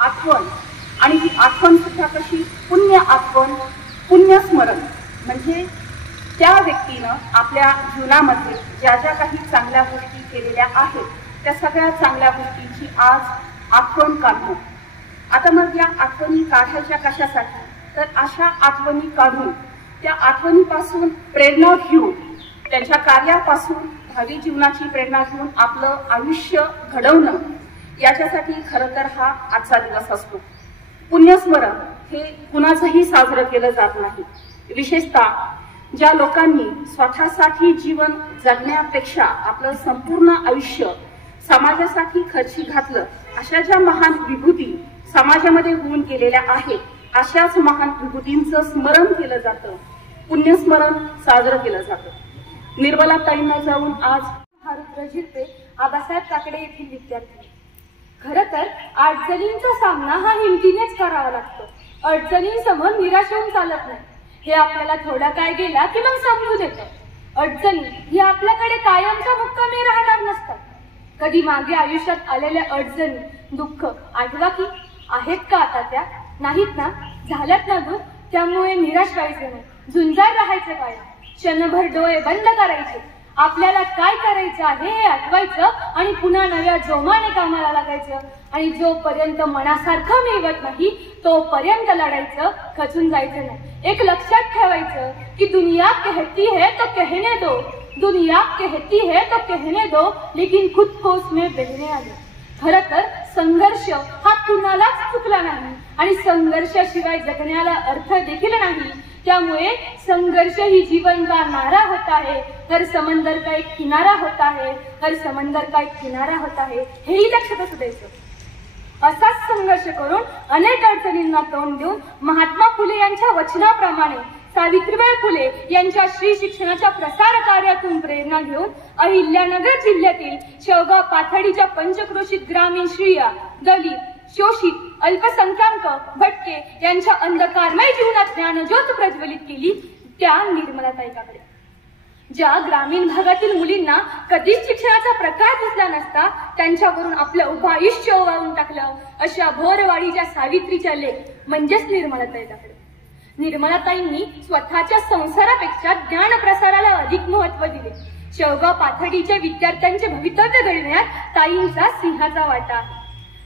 आठवण, आणि ही आठवण सुद्धा कशी पुण्य आठवण, पुण्यस्मरण म्हणजे त्या व्यक्तीनं आपल्या जीवनामध्ये ज्या ज्या काही चांगल्या गोष्टी केलेल्या आहेत त्या सगळ्या चांगल्या गोष्टींची आज आठवण काढणं. आता मग या आठवणी काढायच्या कशासाठी, तर अशा आठवणी काढून त्या आठवणीपासून प्रेरणा घेऊन त्यांच्या कार्यापासून भावी जीवनाची प्रेरणा घेऊन आपलं आयुष्य घडवणं, याच्यासाठी खरं तर हा आजचा दिवस असतो. पुण्यस्मरण हे कुणाचंही साजरं केलं जात नाही. विशेषतः ज्या लोकांनी स्वतःसाठी जीवन जगण्यापेक्षा आपलं संपूर्ण आयुष्य समाजासाठी खर्ची घातलं, अशा ज्या महान विभूती समाजामध्ये होऊन गेलेल्या आहेत, अशाच महान विभूतींचं स्मरण केलं जातं, पुण्यस्मरण साजरं केलं जातं. निर्मलाताईंना जाऊन आज रुद्र झिरपे, आबासाहेब काकडे येथील विद्यार्थी. खरं तर अडचणींचा सामना हा हिमतीनेच करावा लागतो. अडचणींसमोर निराश होऊन चालत नाही, हे आपल्याला थोडा काय गेला की मग समजून येतं. अडचणी ही आपल्याकडे कायमच्या मुक्कामी राहणार नसतात. कधी मागे आयुष्यात आलेल्या अडचणी, दुःख आठवा की आहेत का आता त्या? नाहीत ना? झाल्यात ना दूर? त्यामुळे निराश व्हायचं नाही, झुंजाळ राहायचं काय, क्षणभर डोळे बंद करायचे, आपल्याला काय करायचं आहे हे आठवायचं आणि पुन्हा नव्या जोमाने कामाला लागायचं. आणि जोपर्यंत मनासारखं मिळवत नाही तोपर्यंत लढायचं, खचून जायचं नाही. एक लक्षात ठेवायचं की दुनिया कहती है तो कहने दो, दुनिया कहती है तो कहने दो, लेकिन खुद को उसमें बहने आले. खरं तर संघर्ष हा कुणालाच चुकला नाही आणि संघर्षाशिवाय जगण्याला अर्थ देखील नाही. त्यामुळे संघर्ष ही जीवन का नारा होता है, हर समंदर का एक किनारा होता है, हर समंदर का एक किनारा होता है, हेही लक्षात असू द्यायचं. असाच संघर्ष करून अनेक अडचणींना तोंड देऊन महात्मा फुले यांच्या वचनाप्रमाणे सावित्रीबाई फुले यांच्या स्त्री शिक्षणाच्या प्रसार कार्यातून प्रेरणा घेऊन अहिल्यानगर जिल्ह्यातील शेवगाव पाथर्डीच्या पंचक्रोशीत ग्रामीण स्त्रिया, दलित, शोषित, अल्पसंख्याक, भटके यांच्या अंधकारमय जीवनात ज्ञानज्योत प्रज्वलित केली त्या निर्मलाताई काकडे. ज्या ग्रामीण भागातील मुलींना कधीच शिक्षणाचा प्रकार दिसला नसता, त्यांच्यावरून आपलं उभं आयुष्य ओवाळून टाकलं, अशा भोरवाडीच्या सावित्रीच्या लेख म्हणजेच निर्मलाताई काकडे. निर्मलाताईंनी स्वतःच्या संसारापेक्षा ज्ञान प्रसाराला अधिक महत्व दिले. शेवगाव पाथर्डीच्या विद्यार्थ्यांचे भवितव्य घडविण्यात ताईंचा सिंहाचा वाटा आहे.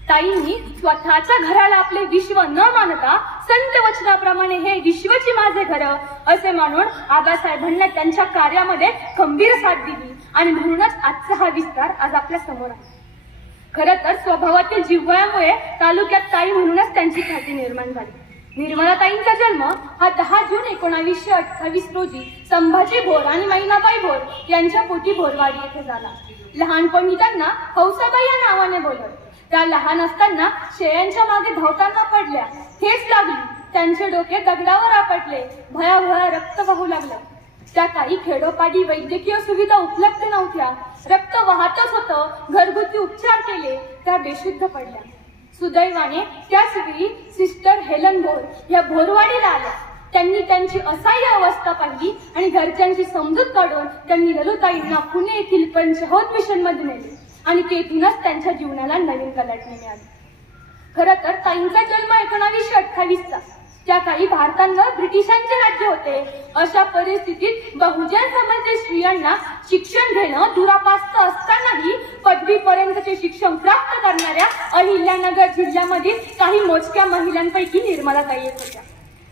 ताईंनी स्वतःच्या घराला आपले विश्व न मानता संत वचनाप्रमाणे हे विश्वची माझे घर असे मानून आबासाहेबांना त्यांच्या कार्यामध्ये खंबीर साथ दिली आणि म्हणूनच आजचा हा विस्तार आज आपल्या समोर आहे. खरं तर स्वभावातील जिव्हाळ्यामुळे तालुक्यात ताई म्हणूनच त्यांची ख्याती निर्माण झाली. निर्मलाताईंचा जन्म हा 10 जून 1928 रोजी संभाजी भोर आणि मैनाबाई भोर यांच्या पोटी भोरवाडी येथे झाला. लहानपणी त्यांना हौसाबाई या नावाने बोलत. त्या लहान असताना शेळ्यांच्या मागे धावताना पडल्या, ठेच लागली, त्यांचे डोके दगडावर आपटले, भयाभया रक्त वाहू लागलं. त्या काही खेडोपाडी वैद्यकीय सुविधा उपलब्ध नव्हत्या, रक्त वाहतच होतं, घरगुती उपचार केले, त्या बेशुद्ध पडल्या. सुदैवाने त्याच वेळी सिस्टर हेलन भोर या भोरवाडीला आल्या. त्यांनी त्यांची असहाय्य अवस्था पाहिली आणि घरच्यांची समजूत काढून त्यांनी ललुताईंना पुणे येथील पंचहोत मिशन मध्ये नेले आणि तेथूनच त्यांच्या जीवनाला नवीन कलाटणी मिळाली. खरं तर ताईंचा जन्म 1928 चा. त्या काही भारतावर ब्रिटिशांचे राज्य होते. अशा परिस्थितीत बहुजन समाजातील स्त्रियांना शिक्षण घेणं दुरापास्त असतानाही पदवीपर्यंतचे शिक्षण प्राप्त करणाऱ्या अहिल्यानगर जिल्ह्यामधील काही मोजक्या महिलांपैकी निर्मलाताई एक होत्या.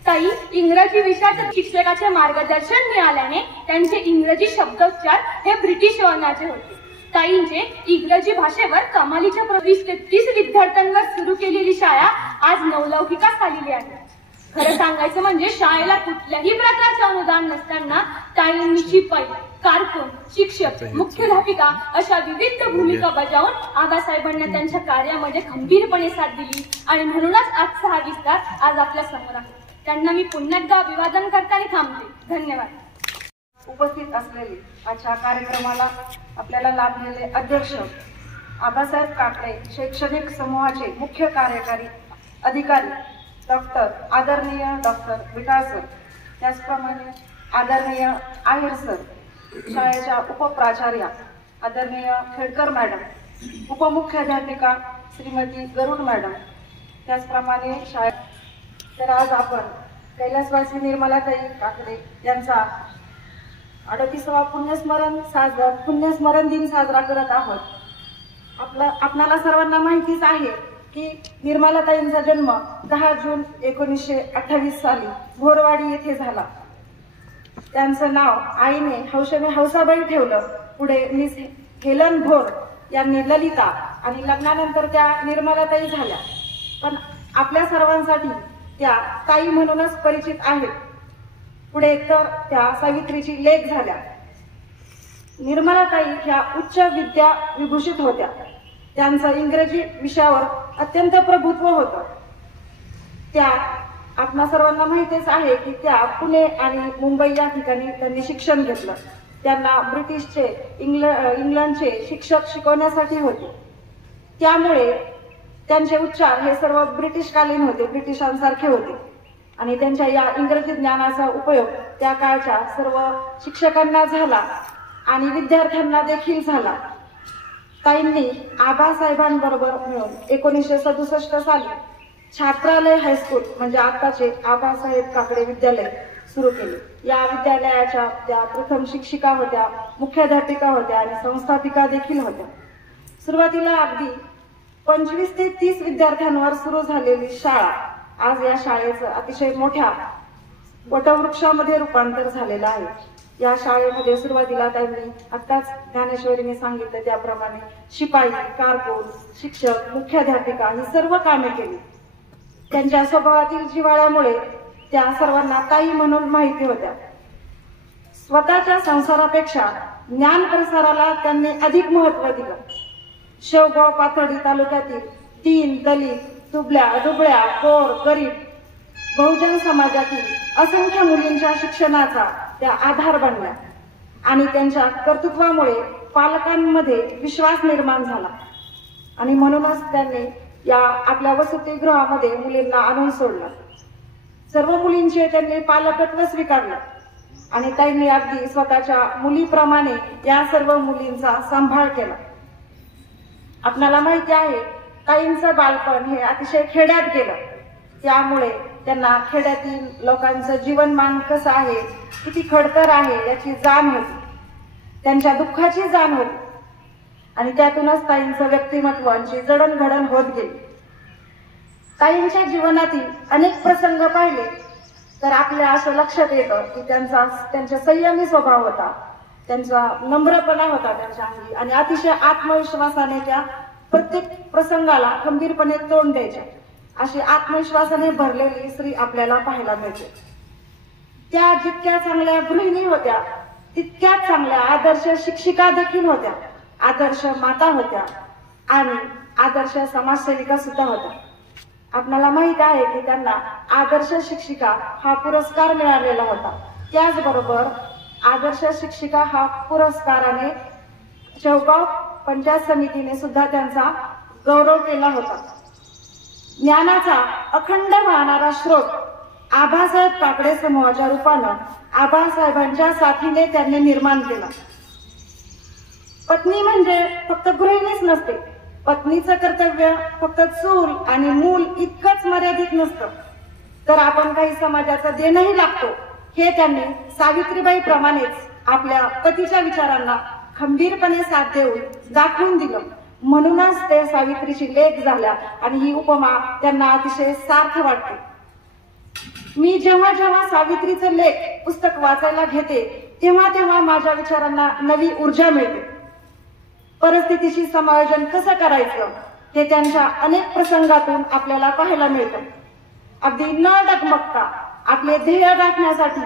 ताई इंग्रजी विषयाच्या शिक्षकाचे मार्गदर्शन मिळाल्याने त्यांचे इंग्रजी शब्दोच्चार हे ब्रिटिश वळणाचे होते. ताईंचे इंग्रजी भाषेवर कमालीच्या 20 ते 30 विद्यार्थ्यांवर सुरू केलेली शाळा आज नवलौकिकास आलेली आहे. खरं सांगायचं म्हणजे शाळेला कुठल्याही प्रकारचे अनुदान नसताना ताईंनी शिपाई, कारकून, शिक्षक, मुख्याध्यापिका अशा विविध भूमिका बजावून आबासाहेबांना त्यांच्या कार्यामध्ये खंबीरपणे साथ दिली आणि म्हणूनच आजचा हा विस्तार आज आपल्या समोर आहे. त्यांना मी पुन्हा एकदा अभिवादन करताना थांबते. धन्यवाद. उपस्थित असलेले आजच्या कार्यक्रमाला आपल्याला लाभलेले अध्यक्ष आबासाहेब काकडे शैक्षणिक समूहाचे मुख्य कार्यकारी अधिकारी डॉक्टर आदरणीय डॉक्टर विकास सर, त्याचप्रमाणे आदरणीय आहेर सर, शाळेच्या उपप्राचार्या आदरणीय खेडकर मॅडम, उपमुख्याध्यापिका श्रीमती गरुड मॅडम, त्याचप्रमाणे शाळेत तर आज आपण कैलासवासी निर्मलाताई काकडे यांचा 38वा पुण्यस्मरण दिन साजरा करत आहोत। आपणाला सर्वांना माहितीच आहे की निर्मलाताईंचा जन्म 10 जून 1928 साली भोरवाडी येथे झाला। त्यांचं नाव आईने हौशेने हौसाबाई ठेवलं। पुढे मिस हेलन भोर यांनी ललिता आणि लग्नानंतर त्या निर्मलाताई झाल्या, पण आपल्या सर्वांसाठी त्या ताई म्हणूनच परिचित आहेत। पुढे तर त्या सावित्रीची लेक झाल्या। निर्मलाताई ह्या उच्च विद्या विभूषित होत्या। त्यांचं इंग्रजी विषयावर अत्यंत प्रभुत्व होतं। त्या आपणा सर्वांना माहितीच आहे की त्या पुणे आणि मुंबई या ठिकाणी त्यांनी शिक्षण घेतलं। त्यांना ब्रिटिशचे इंग्लंडचे शिक्षक शिकवण्यासाठी होते, त्यामुळे त्यांचे उच्चार हे सर्व ब्रिटिशकालीन होते, ब्रिटिशांसारखे होते आणि त्यांच्या या इंग्रजी ज्ञानाचा उपयोग त्या काळच्या सर्व शिक्षकांना झाला आणि विद्यार्थ्यांना देखील झाला। ताईंनी आबासाहेबांबरोबर मिळून 1967 साली छात्रालय हायस्कूल म्हणजे आताचे आबासाहेब काकडे विद्यालय सुरू केले। या विद्यालयाच्या त्या प्रथम शिक्षिका होत्या, मुख्याध्यापिका होत्या आणि संस्थापिका देखील होत्या। सुरुवातीला अगदी 25 ते 30 विद्यार्थ्यांवर सुरू झालेली शाळा आज या शाळेचं अतिशय मोठ्या वटवृक्षामध्ये रूपांतर झालेलं आहे। या शाळेमध्ये सुरुवातीला त्यांनी आताच ज्ञानेश्वरीने सांगितलं त्याप्रमाणे शिपाई, कारकून, शिक्षक, मुख्याध्यापिका ही सर्व कामे केली। त्यांच्या स्वभावातील जिव्हाळ्यामुळे त्या सर्वांना ताई म्हणून माहिती होत्या। स्वतःच्या संसारापेक्षा ज्ञान प्रसाराला त्यांनी अधिक महत्त्व दिलं। शेवगाव पाथर्डी तालुक्यातील दीन, दलित, दुबळ्या, गोर, गरीब, बहुजन समाजातील असंख्य मुलींच्या शिक्षणाचा त्या आधार बनल्या आणि त्यांच्या कर्तृत्वामुळे पालकांमध्ये विश्वास निर्माण झाला आणि म्हणूनच त्यांनी या आपल्या वसतिगृहामध्ये मुलींना आणून सोडलं। सर्व मुलींचे त्यांनी पालकत्व स्वीकारलं आणि त्यांनी अगदी स्वतःच्या मुलीप्रमाणे या सर्व मुलींचा सांभाळ केला। आपल्याला माहिती आहे ताईंचं बालपण हे अतिशय खेड्यात गेलं, त्यामुळे त्यांना खेड्यातील लोकांचं जीवनमान कसं आहे, किती खडतर आहे याची जाण होती, त्यांच्या दुःखाची जाण होती आणि त्यातूनच ताईंचं व्यक्तिमत्वाची जडणघडण होत गेली। ताईंच्या जीवनातील अनेक प्रसंग पाहिले तर आपल्या असं लक्षात येतं की त्यांचा संयमी स्वभाव होता, त्यांचा नम्रपणा होता त्यांच्या अंगी आणि अतिशय आत्मविश्वासाने त्या प्रत्येक प्रसंगाला खंबीरपणे तोंड द्यायच्या। अशी आत्मविश्वासाने भरलेली स्त्री आपल्याला पाहायला मिळते। त्या जितक्या चांगल्या गृहिणी होत्या तितक्याच चांगल्या आदर्श शिक्षिका देखील होत्या, आदर्श माता होत्या आणि आदर्श समाजसेविका सुद्धा होत्या। आपल्याला माहित आहे की त्यांना आदर्श शिक्षिका हा पुरस्कार मिळालेला होता। त्याचबरोबर आदर्श शिक्षिका हा पुरस्काराने शेवगाव पंचायत समितीने सुद्धा त्यांचा गौरव केला होता। ज्ञानाचा अखंड वाहणारा स्रोत आबासाहेब काकडे समूहाच्या रूपानं आबासाहेबांच्या साथीने त्यांनी निर्माण केला। पत्नी म्हणजे फक्त गृहिणीच नसते, पत्नीचं कर्तव्य फक्त चूल आणि मूल इतकंच मर्यादित नसतं, तर आपण काही समाजाचा देणंही लागतो हे त्यांनी सावित्रीबाई प्रमाणेच आपल्या पतीच्या विचारांना खंबीरपणे साथ देऊन दाखवून दिलं। म्हणूनच ते सावित्रीची लेक झाल्या आणि ही उपमा त्यांना अतिशय सार्थ वाटते। मी जेव्हा जेव्हा सावित्रीचं लेख पुस्तक वाचायला घेते तेव्हा तेव्हा माझ्या विचारांना नवी ऊर्जा मिळते। परिस्थितीशी समायोजन कसं करायचं हे त्यांच्या अनेक प्रसंगातून आपल्याला पाहायला मिळतं। अगदी न डगमगता आपले ध्येय गाठण्यासाठी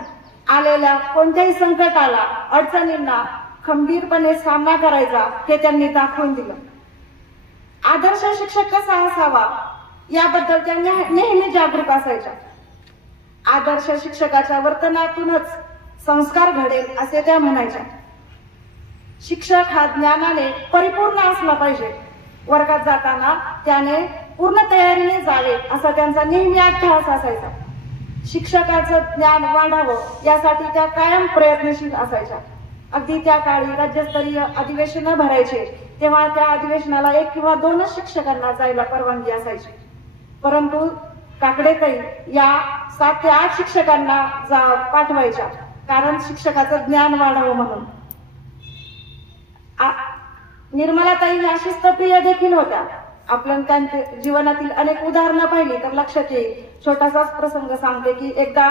आलेल्या कोणत्याही संकटाला, अडचणींना खंबीरपणे सामना करायचा हे त्यांनी दाखवून दिलं। आदर्श शिक्षक कसा असावा याबद्दल त्या नेहमी जागरूक असायच्या। आदर्श शिक्षकाच्या वर्तनातूनच संस्कार घडेल असे त्या म्हणायच्या। शिक्षक हा ज्ञानाने परिपूर्ण असला पाहिजे, वर्गात जाताना त्याने पूर्ण तयारीने जावे असा त्यांचा नेहमी अट्टहास असायचा। शिक्षकाचं ज्ञान वाढावं यासाठी त्या कायम प्रयत्नशील असायच्या। अगदी त्या काळी राज्यस्तरीय अधिवेशन भरायचे तेव्हा त्या अधिवेशनाला 1 किंवा 2च शिक्षकांना जायला परवानगी असायची, परंतु काकडेताई या 7 ते 8 शिक्षकांना पाठवायच्या, कारण शिक्षकाचं ज्ञान वाढावं म्हणून. निर्मलाताई ह्या शिस्तप्रिय देखील होत्या. आपण त्यांच्या जीवनातील अनेक उदाहरणं पाहिली तर लक्षात येईल. छोटासाच प्रसंग सांगते की एकदा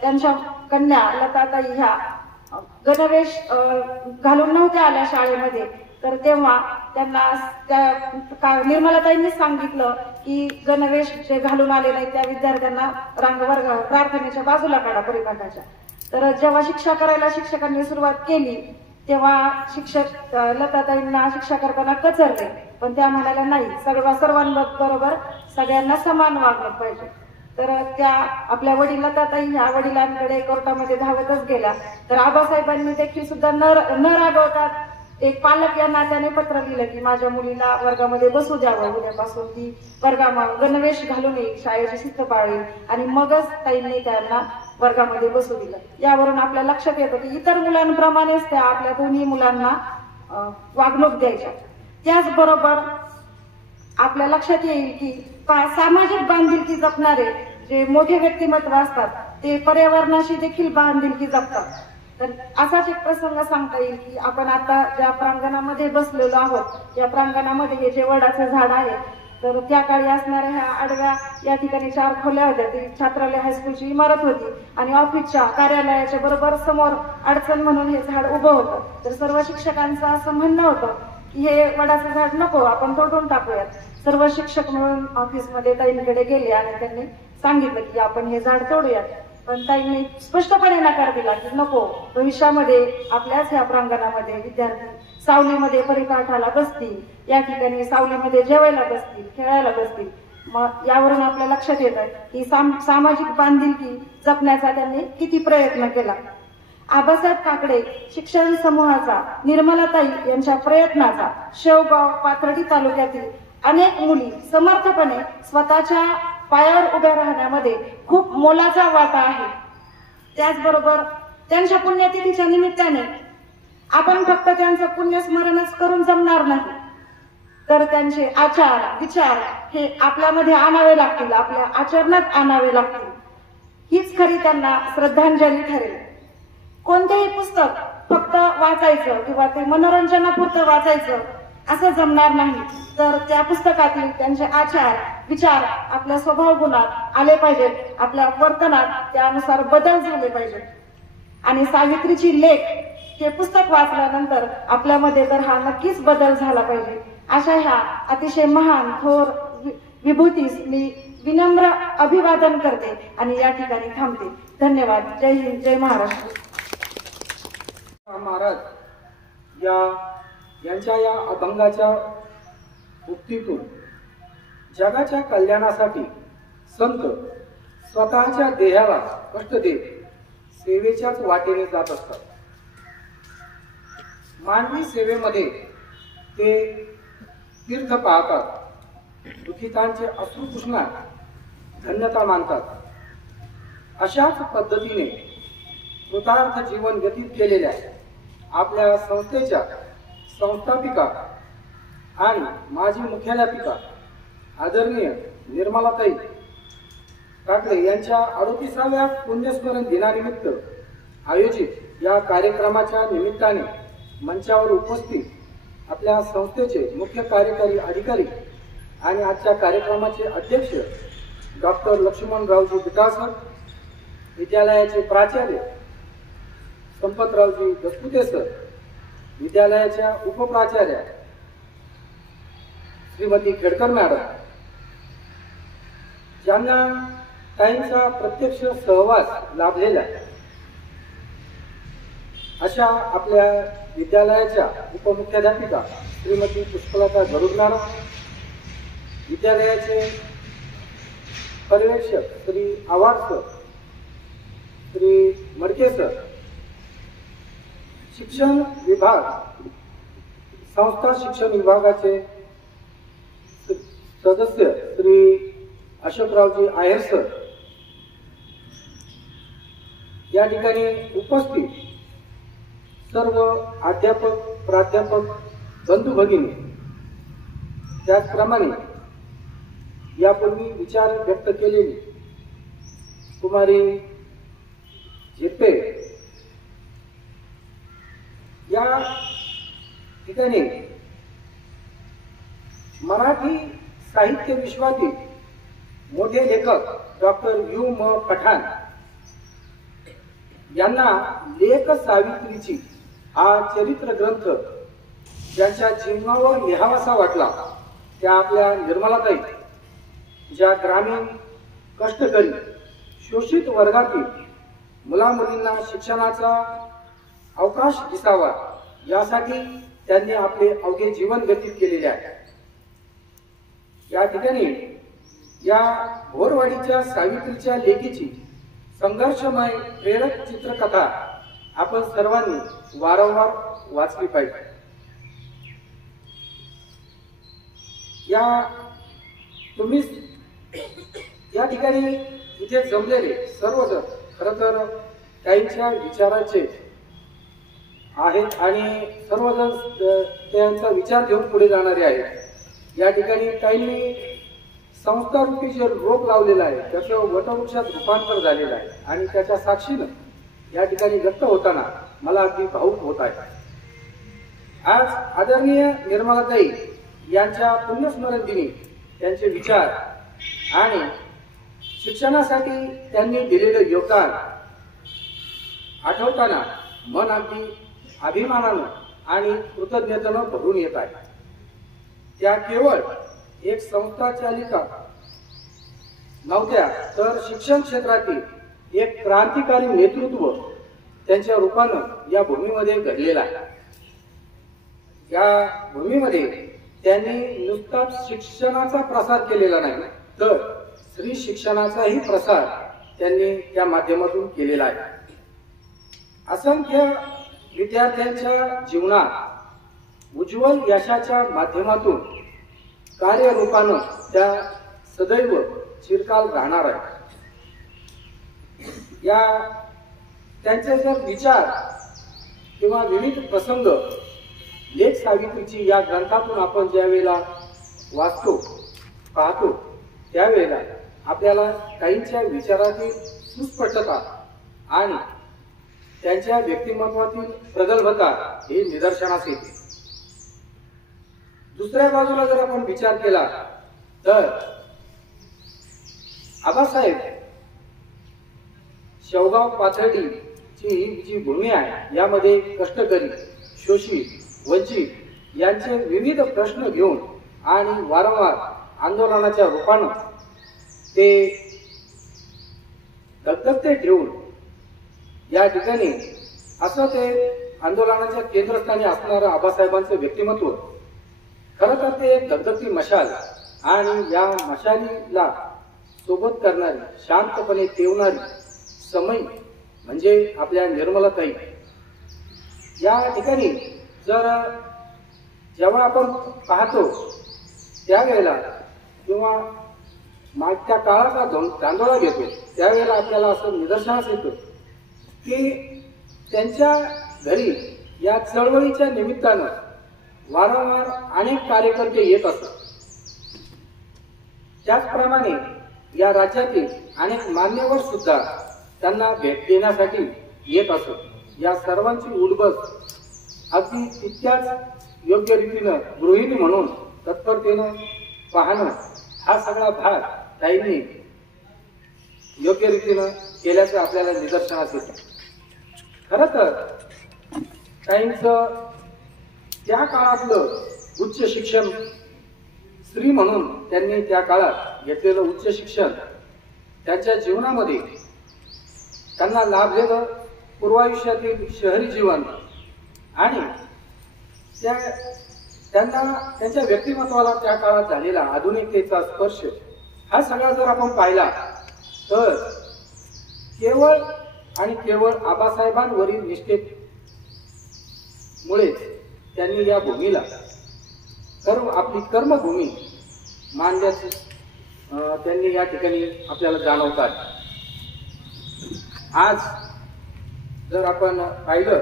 त्यांच्या कन्या लताताई ह्या गणवेश घालून नव्हत्या आल्या शाळेमध्ये, तर तेव्हा त्यांना निर्मलाताईंनीच सांगितलं की गणवेश जे घालून आले नाही त्या विद्यार्थ्यांना रांगवर्ग प्रार्थनेच्या बाजूला काढा परिपाठाच्या. तर जेव्हा शिक्षा करायला शिक्षकांनी सुरुवात केली तेव्हा शिक्षक लताताईंना शिक्षा करताना कचरले, पण त्या म्हणाल्या नाही, सर्वांबरोबर सगळ्यांना समान वागलं पाहिजे. तर त्या आपल्या वडील लताताई ह्या वडिलांकडे कोर्टामध्ये धावतच गेल्या. तर आबासाहेबांनी देखील सुद्धा न रागवतात एक पालक या नात्याने पत्र लिहिलं की माझ्या मुलीला वर्गामध्ये बसू द्यावं, उद्यापासून ती गणवेश घालून येईल, शाळेची शिस्त पाळेल, आणि मगच ताईंनी त्यांना वर्गामध्ये बसू दिलं. यावरून आपल्या लक्षात येतं की इतर मुलांप्रमाणेच त्या आपल्या दोन्ही मुलांना वागणूक द्यायच्या. त्याचबरोबर आपल्या लक्षात येईल की सामाजिक बांधिलकी जपणारे जे मोठे व्यक्तिमत्व असतात ते पर्यावरणाशी देखील बांधिलकी जपतात. तर असाच एक प्रसंग सांगता येईल की आपण आता ज्या प्रांगणामध्ये बसलेलो आहोत, या प्रांगणामध्ये हे जे वडाचं झाड आहे, तर त्या काळी असणाऱ्या ह्या आडव्या या ठिकाणी 4 खोल्या होत्या. ती छात्रालय हायस्कूलची इमारत होती आणि ऑफिसच्या कार्यालयाच्या बरोबर समोर अडचण म्हणून हे झाड उभं होतं. तर सर्व शिक्षकांचं असं म्हणणं होतं की हे वडाचं झाड नको, आपण तोडून टाकूयात. सर्व शिक्षक म्हणून ऑफिसमध्ये ताईंकडे गेले आणि त्यांनी सांगितलं की आपण हे झाड तोडूयात. पण ताईंनी स्पष्टपणे नकार दिला की नको, भविष्यामध्ये आपल्याच ह्या प्रांगणामध्ये विद्यार्थी सावलीमध्ये परिपाठाला बसतील, या ठिकाणी सावलीमध्ये जेवायला बसतील, खेळायला बसतील. मग यावरून आपल्या लक्षात येतं की सामाजिक बांधिलकी जपण्याचा त्यांनी किती प्रयत्न केला. आबासाहेब काकडे शिक्षण समूहाचा, निर्मलाताई यांच्या प्रयत्नाचा शेवगाव पाथर्डी तालुक्यातील अनेक मुली समर्थपणे स्वतःच्या पायावर उभ्या राहण्यामध्ये खूप मोलाचा वाटा आहे. त्याचबरोबर त्यांच्या पुण्यतिथीच्या निमित्ताने आपण फक्त त्यांचं पुण्यस्मरणच करून जमणार नाही, तर त्यांचे आचार विचार हे आपल्यामध्ये आणावे लागतील, आपल्या आचरणात आणावे लागतील. हीच खरी त्यांना श्रद्धांजली ठरेल. कोणतेही पुस्तक फक्त वाचायचं किंवा ते मनोरंजनापुरतं वाचायचं असं जमणार नाही, तर त्या पुस्तकातील त्यांचे आचार विचार आपल्या स्वभाव गुणात आले पाहिजेत, आपल्या वर्तनात त्यानुसार बदल झाले पाहिजेत. आणि सावित्रीची लेख हे पुस्तक वाचल्यानंतर आपल्यामध्ये तर हा नक्कीच बदल झाला पाहिजे. अशा ह्या अतिशय महान थोर विभूतीस मी विनम्र अभिवादन करते आणि या ठिकाणी थांबते. धन्यवाद. जय हिंद, जय महाराष्ट्र. महाराज यांच्या या अभंगाच्या उक्तीतून जगाच्या कल्याणासाठी संत स्वतःच्या देहाला कष्ट देत सेवेच्याच वाटेने जात असतात. मानवी सेवेमध्ये ते तीर्थ पाहतात, दुःखितांचे अश्रू पुसणार धन्यता मानतात. अशाच पद्धतीने कृतार्थ जीवन व्यतीत केलेल्या आपल्या संस्थेच्या संस्थापिका आणि माजी मुख्याध्यापिका आदरणीय निर्मलाताई काकडे यांच्या 38व्या पुण्यस्मरण दिनानिमित्त आयोजित या कार्यक्रमाच्या निमित्ताने मंचावर उपस्थित आपल्या संस्थेचे मुख्य कार्यकारी अधिकारी आणि आजच्या कार्यक्रमाचे अध्यक्ष डॉक्टर लक्ष्मणरावजी बिटासर, विद्यालयाचे प्राचार्य संपतरावजी दसपुते सर, विद्यालयाच्या उपप्राचार्या श्रीमती खेडकर मॅडम, ज्यांना ताईंचा प्रत्यक्ष सहवास लाभलेला अशा आपल्या विद्यालयाच्या उपमुख्याध्यापिका श्रीमती पुष्पलता गरुड मॅडम, विद्यालयाचे पर्यवेक्षक श्री आवाड सर, श्री मडके सर, शिक्षण विभाग संस्था शिक्षण विभागाचे सदस्य श्री अशोकरावजी आहेर सर, या ठिकाणी उपस्थित सर्व अध्यापक प्राध्यापक बंधू भगिनी, त्याचप्रमाणे यापूर्वी विचार व्यक्त केलेली कुमारी झेप्पे या ठिकाणी मराठी साहित्य विश्वातील मोठे लेखक डॉक्टर यू म पठाण यांना लेख सावित्रीची हा चरित्र ग्रंथ ज्यांच्या जीवनावर लिहावासा वाटला त्या आपल्या निर्मलाताई, ज्या ग्रामीण कष्टकरी शोषित वर्गातील मुलामुलींना शिक्षणाचा अवकाश दिसावा यासाठी त्यांनी आपले अवघे जीवन व्यतीत केलेले आहे. या ठिकाणी या भोरवाडीच्या सावित्रीच्या लेखीची संघर्षमय प्रेरक चित्रकथा आपण सर्वांनी वारंवार वाचली पाहिजे. तुम्ही या ठिकाणी इथे जमलेले सर्वजण खरं तर काहींच्या विचाराचे आहेत आणि सर्वजण त्यांचा विचार घेऊन पुढे जाणारे आहेत. या ठिकाणी काहींनी संस्थारूपी जे रोप लावलेला आहे त्याचं वटवृक्षात रूपांतर झालेलं आहे आणि त्याच्या साक्षीनं या ठिकाणी व्यक्त होताना मला अगदी भावुक होत आहे. आज आदरणीय निर्मलाताई यांच्या पुण्यस्मरण दिनी त्यांचे विचार आणि शिक्षणासाठी त्यांनी दिलेले योगदान आठवताना मन अगदी अभिमानानं आणि कृतज्ञतेनं भरून येत आहे. त्या केवळ एक संस्थाचालिका नव्हत्या तर शिक्षण क्षेत्रातील एक क्रांतिकारी नेतृत्व त्यांच्या रूपानं या भूमीमध्ये घडलेला आहे. या भूमीमध्ये त्यांनी नुसताच शिक्षणाचा प्रसार केलेला नाही तर स्त्री शिक्षणाचाही प्रसार त्यांनी त्या माध्यमातून केलेला आहे. असंख्य विद्यार्थ्यांच्या जीवनात उज्ज्वल यशाच्या माध्यमातून कार्यरूपानं त्या सदैव चिरकाल राहणार आहे. या त्यांचे जर विचार किंवा विविध प्रसंग लेख सावित्रीची या ग्रंथातून आपण ज्या वेळेला वाचतो पाहतो त्यावेळेला आपल्याला काहींच्या विचारातील सुस्पष्टता आणि त्यांच्या व्यक्तिमत्वातील प्रगल्भता हे निदर्शनास येते. दुसऱ्या बाजूला जर आपण विचार केला तर आबासाहेब शेवगाव पाथर्डीची ही जी भूमी आहे यामध्ये कष्टकरी शोषित वंचित यांचे विविध प्रश्न घेऊन आणि वारंवार आंदोलनाच्या रूपानं ते दगदगते ठेवून या ठिकाणी असं ते आंदोलनाच्या केंद्रस्थानी असणारं आबासाहेबांचं व्यक्तिमत्व खरं तर ते एक दगदगती मशाल आणि या मशालीला सोबत करणारी शांतपणे तेवणारी समय म्हणजे आपल्या निर्मलाताई. या ठिकाणी जर जेव्हा आपण पाहतो त्यावेळेला किंवा मागच्या काळाचा धांदोळा घेतो त्यावेळेला आपल्याला असं निदर्शनास येतं की त्यांच्या घरी या चळवळीच्या निमित्तानं वारंवार अनेक कार्यकर्ते येत असत. त्याचप्रमाणे या राज्यातील अनेक मान्यवर सुद्धा त्यांना भेट देण्यासाठी येत असत. या सर्वांची उठबस अगदी तितक्याच योग्य रीतीनं गृहिणी म्हणून तत्परतेनं पाहणं हा सगळा भाग ताईंनी योग्य रीतीनं केल्याचं आपल्याला निदर्शनास येतं. खरं तर ताईंचं त्या काळातलं उच्च शिक्षण स्त्री म्हणून त्यांनी त्या काळात घेतलेलं उच्च शिक्षण त्यांच्या जीवनामध्ये त्यांना लाभलेलं पूर्वायुष्यातील शहरी जीवन आणि त्यांना त्यांच्या व्यक्तिमत्वाला त्या काळात झालेला आधुनिकतेचा स्पर्श हा सगळा जर आपण पाहिला तर केवळ आणि केवळ आबासाहेबांवरील निष्ठेमुळेच त्यांनी या भूमीला आपली कर्मभूमी मानल्याचे त्यांनी या ठिकाणी आपल्याला जाणवतात. आज जर आपण पाहिलं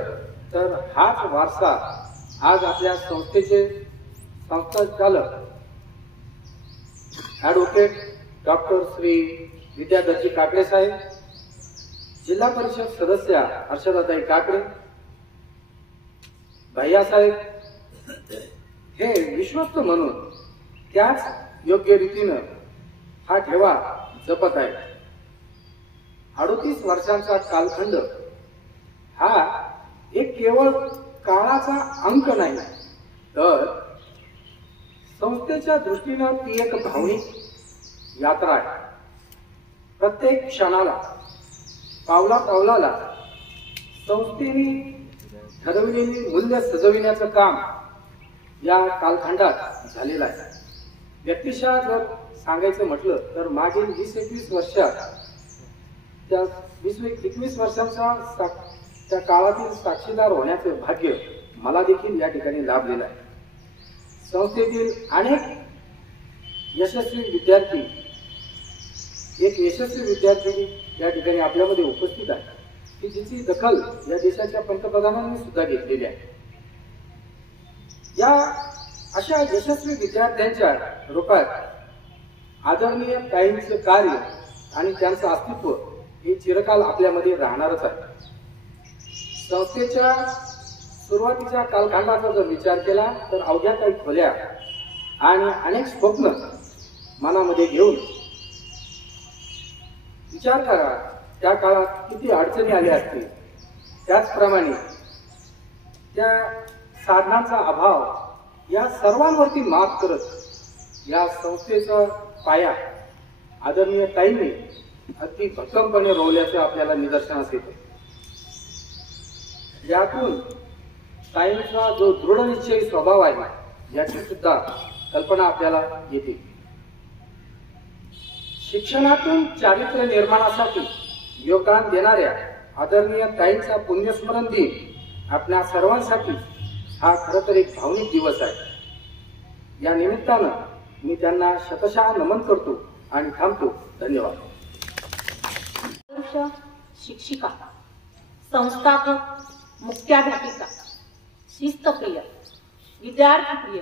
तर हाच वारसा आज आपल्या संस्थेचे संस्थाचालक ॲडव्होकेट डॉक्टर श्री विद्याधरजी काकडे साहेब, जिल्हा परिषद सदस्या हर्षदाताई काकडे, भैयासाहेब हे विश्वस्त म्हणून त्याच योग्य रीतीनं हा ठेवा जपत आहे. 38 वर्षांचा कालखंड हा एक केवळ काळाचा अंक नाही, तर संस्थेच्या दृष्टीनं ती एक भावनिक यात्रा आहे. प्रत्येक क्षणाला, पावला पावलाला संस्थेने ठरवलेली मूल्य सजविण्याचं काम या कालखंडात झालेलं आहे. व्यक्तिशः जर सांगायचं म्हटलं तर मागील 20-21 वर्षात त्या 20-21 वर्षांचा त्या काळातील साक्षीदार होण्याचं भाग्य मला देखील या ठिकाणी लाभलेलं आहे. संस्थेतील अनेक यशस्वी विद्यार्थी, एक यशस्वी विद्यार्थी या ठिकाणी आपल्यामध्ये उपस्थित आहे की जिची दखल या देशाच्या पंतप्रधानांनी सुद्धा घेतलेली आहे. या अशा यशस्वी विद्यार्थ्यांच्या रूपात आदरणीय ताईंचं कार्य आणि त्यांचं अस्तित्व हे चिरकाल आपल्यामध्ये राहणारच आहे. संस्थेच्या सुरुवातीच्या कालखंडाचा जर विचार केला तर अवघ्या काही खोल्या आणि अनेक स्वप्न मनामध्ये घेऊन विचार करा, त्या काळात किती अडचणी आल्या असतील. त्याचप्रमाणे त्या साधनांचा अभाव या सर्वांवरती मात करत या संस्थेचा पाया आदरणीय ताईंनी अगदी भक्कमपणे रोवल्याचं आपल्याला निदर्शनास येतं. यातून ताईंचा जो दृढनिश्चयी स्वभाव आहे याची सुद्धा कल्पना आपल्याला येते. शिक्षणातून चारित्र्य निर्माणासाठी योगदान देणाऱ्या आदरणीय ताईंचा पुण्यस्मरण दिन आपल्या सर्वांसाठी हा खरं तर एक भावनिक दिवस आहे. या निमित्तानं मी त्यांना शतशः नमन करतो आणि थांबतो. धन्यवाद. शिक्षिका, संस्थापक, मुख्याध्यापिका, शिस्तप्रिय, विद्यार्थीप्रिय,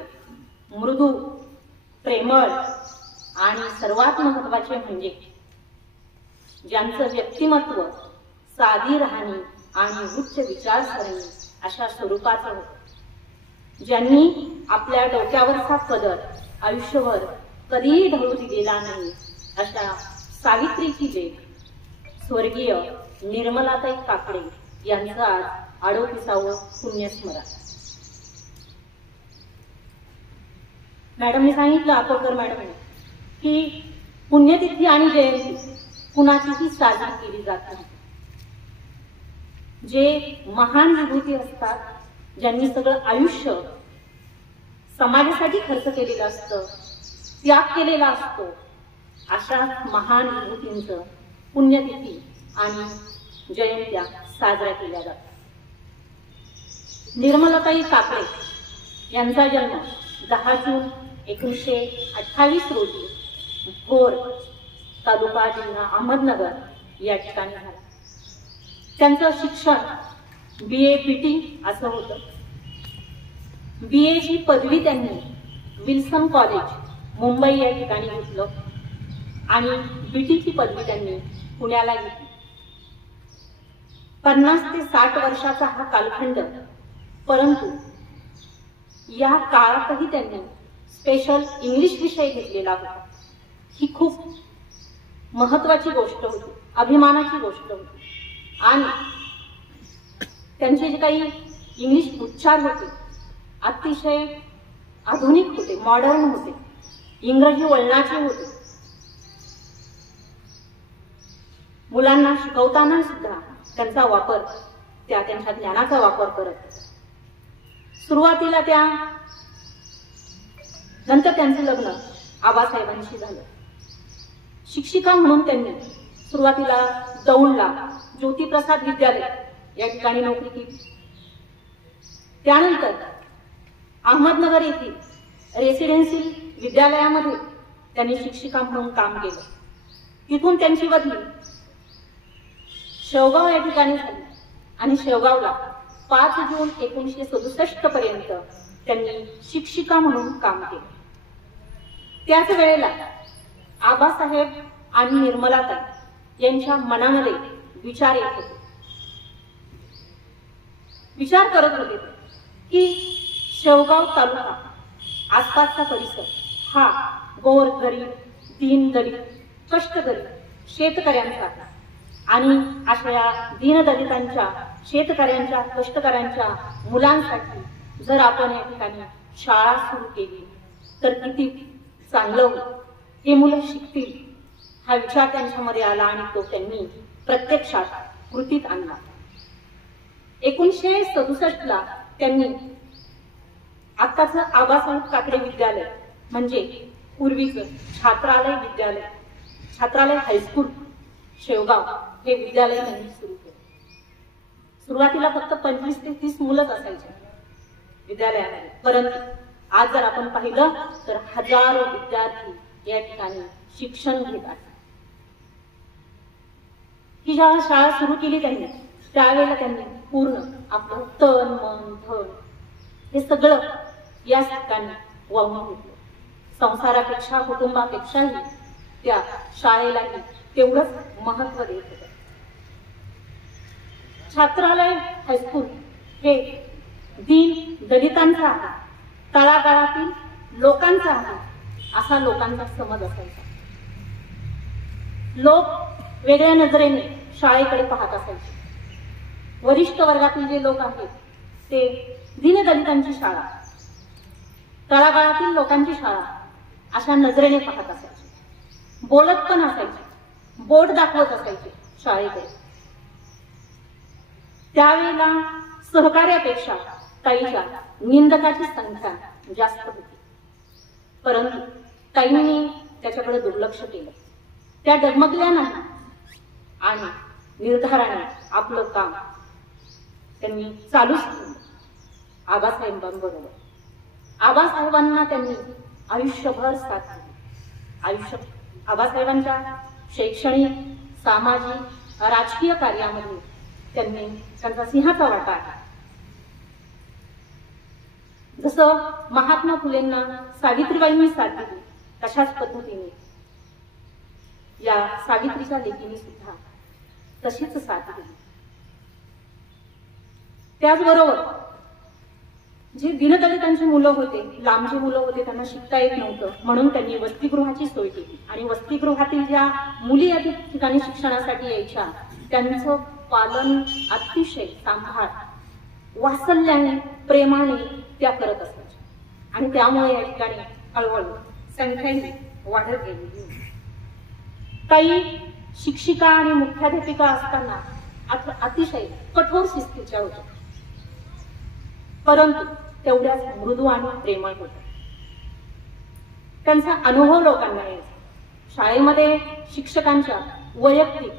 मृदू, प्रेमळ आणि सर्वात महत्त्वाचे म्हणजे ज्यांचं व्यक्तिमत्व साधी राहणी आणि उच्च विचारसरणी अशा स्वरूपाचं होतं, ज्यांनी आपल्या डोक्यावरचा पदर आयुष्यभर कधीही ढळू दिलेला नाही, अशा सावित्रीची लेक स्वर्गीय निर्मलाताई काकडे यांचं आज 38वे पुण्यस्मरण. मॅडमने सांगितलं, आकोलकर मॅडमने, की पुण्यतिथी आणि जयंती कुणाचीही साजरी केली जात नाही. जे महान विभूती असतात, ज्यांनी सगळं आयुष्य समाजासाठी खर्च केलेलं असतं, त्याग केलेला असतो, अशा महान विभूतींचं पुण्यतिथी आणि जयंत्या साजऱ्या केल्या जातात. निर्मलाताई काकडे यांचा जन्म 10 जून 1928 रोजी भोर, तालुका जिल्हा अहमदनगर या ठिकाणी झाला. त्यांचं शिक्षण BA PT असं होतं. BA ची पदवी त्यांनी विल्सन कॉलेज मुंबई या ठिकाणी घेतलं आणि BT ची पदवी त्यांनी पुण्याला घेतली. 50 ते 60 वर्षाचा हा कालखंड, परंतु या काळातही त्यांनी स्पेशल इंग्लिश विषय घेतलेला होता. ही खूप महत्वाची गोष्ट होती, अभिमानाची गोष्ट होती. आणि त्यांचे जे काही इंग्लिश उच्चार होते अतिशय आधुनिक होते, मॉडर्न होते, इंग्रजी वळणाचे होते. मुलांना शिकवताना सुद्धा त्यांचा वापर, त्यांच्या ज्ञानाचा वापर करत. सुरुवातीला नंतर त्यांचं लग्न आबासाहेबांशी झालं. शिक्षिका म्हणून त्यांनी सुरुवातीला दौंडला ज्योतिप्रसाद विद्यालय या ठिकाणी नोकरी केली. त्यानंतर अहमदनगर येथील रेसिडेन्शियल विद्यालयामध्ये त्यांनी शिक्षिका म्हणून काम केलं. तिथून त्यांची बदली शेवगाव या ठिकाणी झाली आणि शेवगावला 5 जून 1967 पर्यंत त्यांनी शिक्षिका म्हणून काम केले. त्याच वेळेला आबासाहेब आणि निर्मलाताई यांच्या मनामध्ये विचार येत होते. विचार करत होते की शेवगाव तालुका आसपासचा परिसर हा गोर गरीब दीनदलित कष्टकरी शेतकऱ्यांचा आणि अशा दीनदलितांच्या शेतकऱ्यांच्या कष्टकऱ्यांच्या मुलांसाठी जर आपण या ठिकाणी शाळा सुरू केली तर किती चांगलं होईल, हे मुलं शिकतील हा विचार त्यांच्यामध्ये आला आणि तो त्यांनी प्रत्यक्षात कृतीत आणला. 1967 त्यांनी आत्ताच आबासाहेब काकडे विद्यालय म्हणजे पूर्वीचं छात्रालय हायस्कूल शेवगाव हे विद्यालय त्यांनी सुरू केलं. सुरुवातीला फक्त 25 ते 30 मुलंच असायचे विद्यालयामध्ये, परंतु आज जर आपण पाहिलं तर हजारो विद्यार्थी या ठिकाणी शिक्षण घेत आहेत. ही जेव्हा शाळा सुरू केली त्यांनी त्यावेळेला त्यांनी पूर्ण आपलं तन मन धन हे सगळं या ठिकाणी वाहून घेतलं. संसारापेक्षा कुटुंबापेक्षाही त्या शाळेलाही तेवढंच महत्व देत होतं. छात्रालय हायस्कूल हे दीन दलितांचा आहे, तळागाळातील लोकांचा आहे असा लोकांचा समज असायचा. लोक वेगळ्या नजरेने शाळेकडे पाहत असायचे. वरिष्ठ वर्गातील जे लोक आहेत ते दीनदलितांची शाळा, तळागाळातील लोकांची शाळा अशा नजरेने पाहत असायचे. बोलत पण असायचे, बोट दाखवत असायचे शाळेकडे. त्यावेळेला सहकार्यापेक्षा ताईच्या निंदकाची संख्या जास्त होती, परंतु ताईंनी त्याच्याकडे दुर्लक्ष केलं. त्या डगमगल्या नाही आणि निर्धाराने आपलं काम त्यांनी चालूच ठेवलं आबासाहेबांबरोबर. आबासाहेबांना त्यांनी आयुष्यभर साथ दिली. आबासाहेबांच्या शैक्षणिक सामाजिक राजकीय कार्यामध्ये त्यांनी त्यांचा सिंहाचा वाटा आहे. जसं महात्मा फुलेंना सावित्रीबाईंनी साथ दिली तशाच पद्धतीने या सावित्रीच्या लेकीने सुद्धा तशीच साथ दिली. त्याचबरोबर जे दीनदलितांची मुलं होते, लांबची मुलं होते, त्यांना शिकता येत नव्हतं म्हणून त्यांनी वसतिगृहाची सोय केली आणि वसतिगृहातील ज्या मुली या ठिकाणी शिक्षणासाठी यायच्या त्यांचं पालन अतिशय सांभाळ वात्सल्याने प्रेमाने त्या करत असायच्या आणि त्यामुळे या ठिकाणी हळूहळू संख्याही वाढत गेली. काही शिक्षिका आणि मुख्याध्यापिका असताना अतिशय कठोर शिस्तीच्या होत्या, परंतु तेवढ्याच मृदू आणि प्रेमळ होत्या. त्यांचा अनुभव लोकांना यायचा. शाळेमध्ये शिक्षकांच्या वैयक्तिक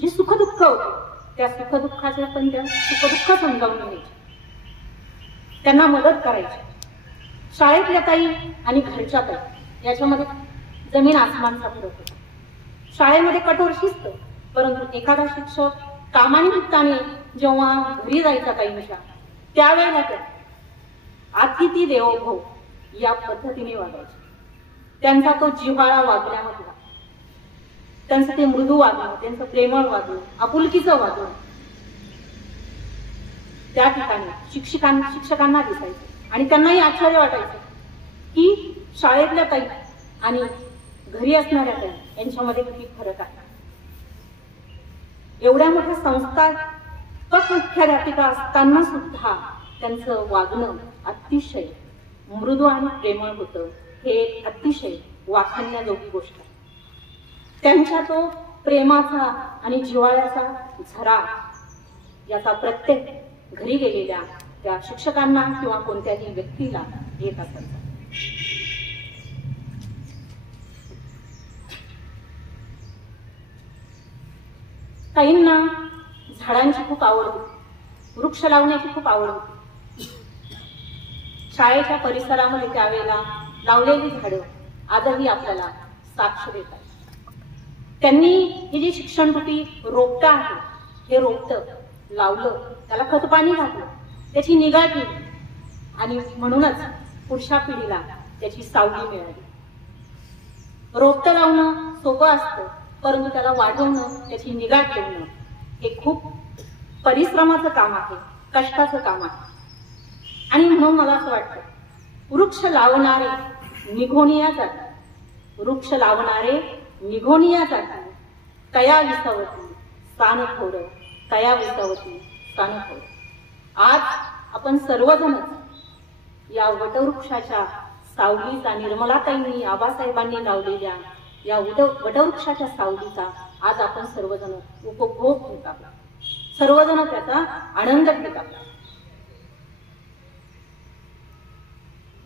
जी सुखदुःख होती त्या सुखदुःखाचे पण त्या सुखदुःख समजावून घ्यायचे, त्यांना मदत करायची. शाळेतल्या ताई आणि घरच्या ताई याच्यामध्ये जमीन आसमानचा फरक होता. शाळेमध्ये कठोर शिस्त, परंतु एखादा शिक्षक कामानिमित्ताने जेव्हा घरी जायचा ताईंच्या त्यावेळेला त्या अतिथी देवो भव या पद्धतीने वागायचे. त्यांचा तो जिव्हाळा वागण्यामधला, त्यांचं ते मृदू वागणं, त्यांचं प्रेमळ वागणं, आपुलकीचं वागणं त्या ठिकाणी शिक्षकांना दिसायचं आणि त्यांनाही आश्चर्य वाटायचं की शाळेतल्या ताई आणि घरी असणाऱ्या ताई यांच्यामध्ये किती फरक आहे. एवढ्या मोठ्या संस्थात्मक मुख्याध्यापिका असताना सुद्धा त्यांचं वागणं अतिशय मृदू आणि प्रेमळ होतं. हे एक अतिशय वाखाणण्याजोगी गोष्ट आहे. त्यांच्या तो प्रेमाचा आणि जिव्हाळ्याचा झरा याचा प्रत्येक घरी गेलेल्या त्या शिक्षकांना किंवा कोणत्याही व्यक्तीला येत असायचा. ताईंना झाडांची खूप आवड होती, वृक्ष लावण्याची खूप आवड होती. शाळेच्या परिसरामध्ये त्यावेळेला लावलेली झाडं आजही आपल्याला साक्ष देतात. त्यांनी ही जी शिक्षणरूपी रोपटं आहे हे रोपटं लावलं, त्याला खतपाणी घातलं, त्याची निगा केली आणि म्हणूनच पुढच्या पिढीला त्याची सावली मिळाली. रोपटं लावणं सोपं असतं, परंतु त्याला वाढवणं, त्याची निगा ठेवणं हे खूप परिश्रमाचं काम आहे, कष्टाचं काम आहे. आणि म्हणून मला असं वाटतं, वृक्ष लावणारे निघोनिया जाती, वृक्ष लावणारे निघोनिया जाती, तया विसावती स्थान थोर, तया विसावती स्थान थोर. आज आपण सर्वजणच या वटवृक्षाच्या सावलीचा, निर्मलाताईंनी, आबासाहेबांनी लावलेल्या या वटवृक्षाच्या सावलीचा आज आपण सर्वजण उपभोग घेत आहोत, सर्वजण त्याचा आनंद घेत आहोत.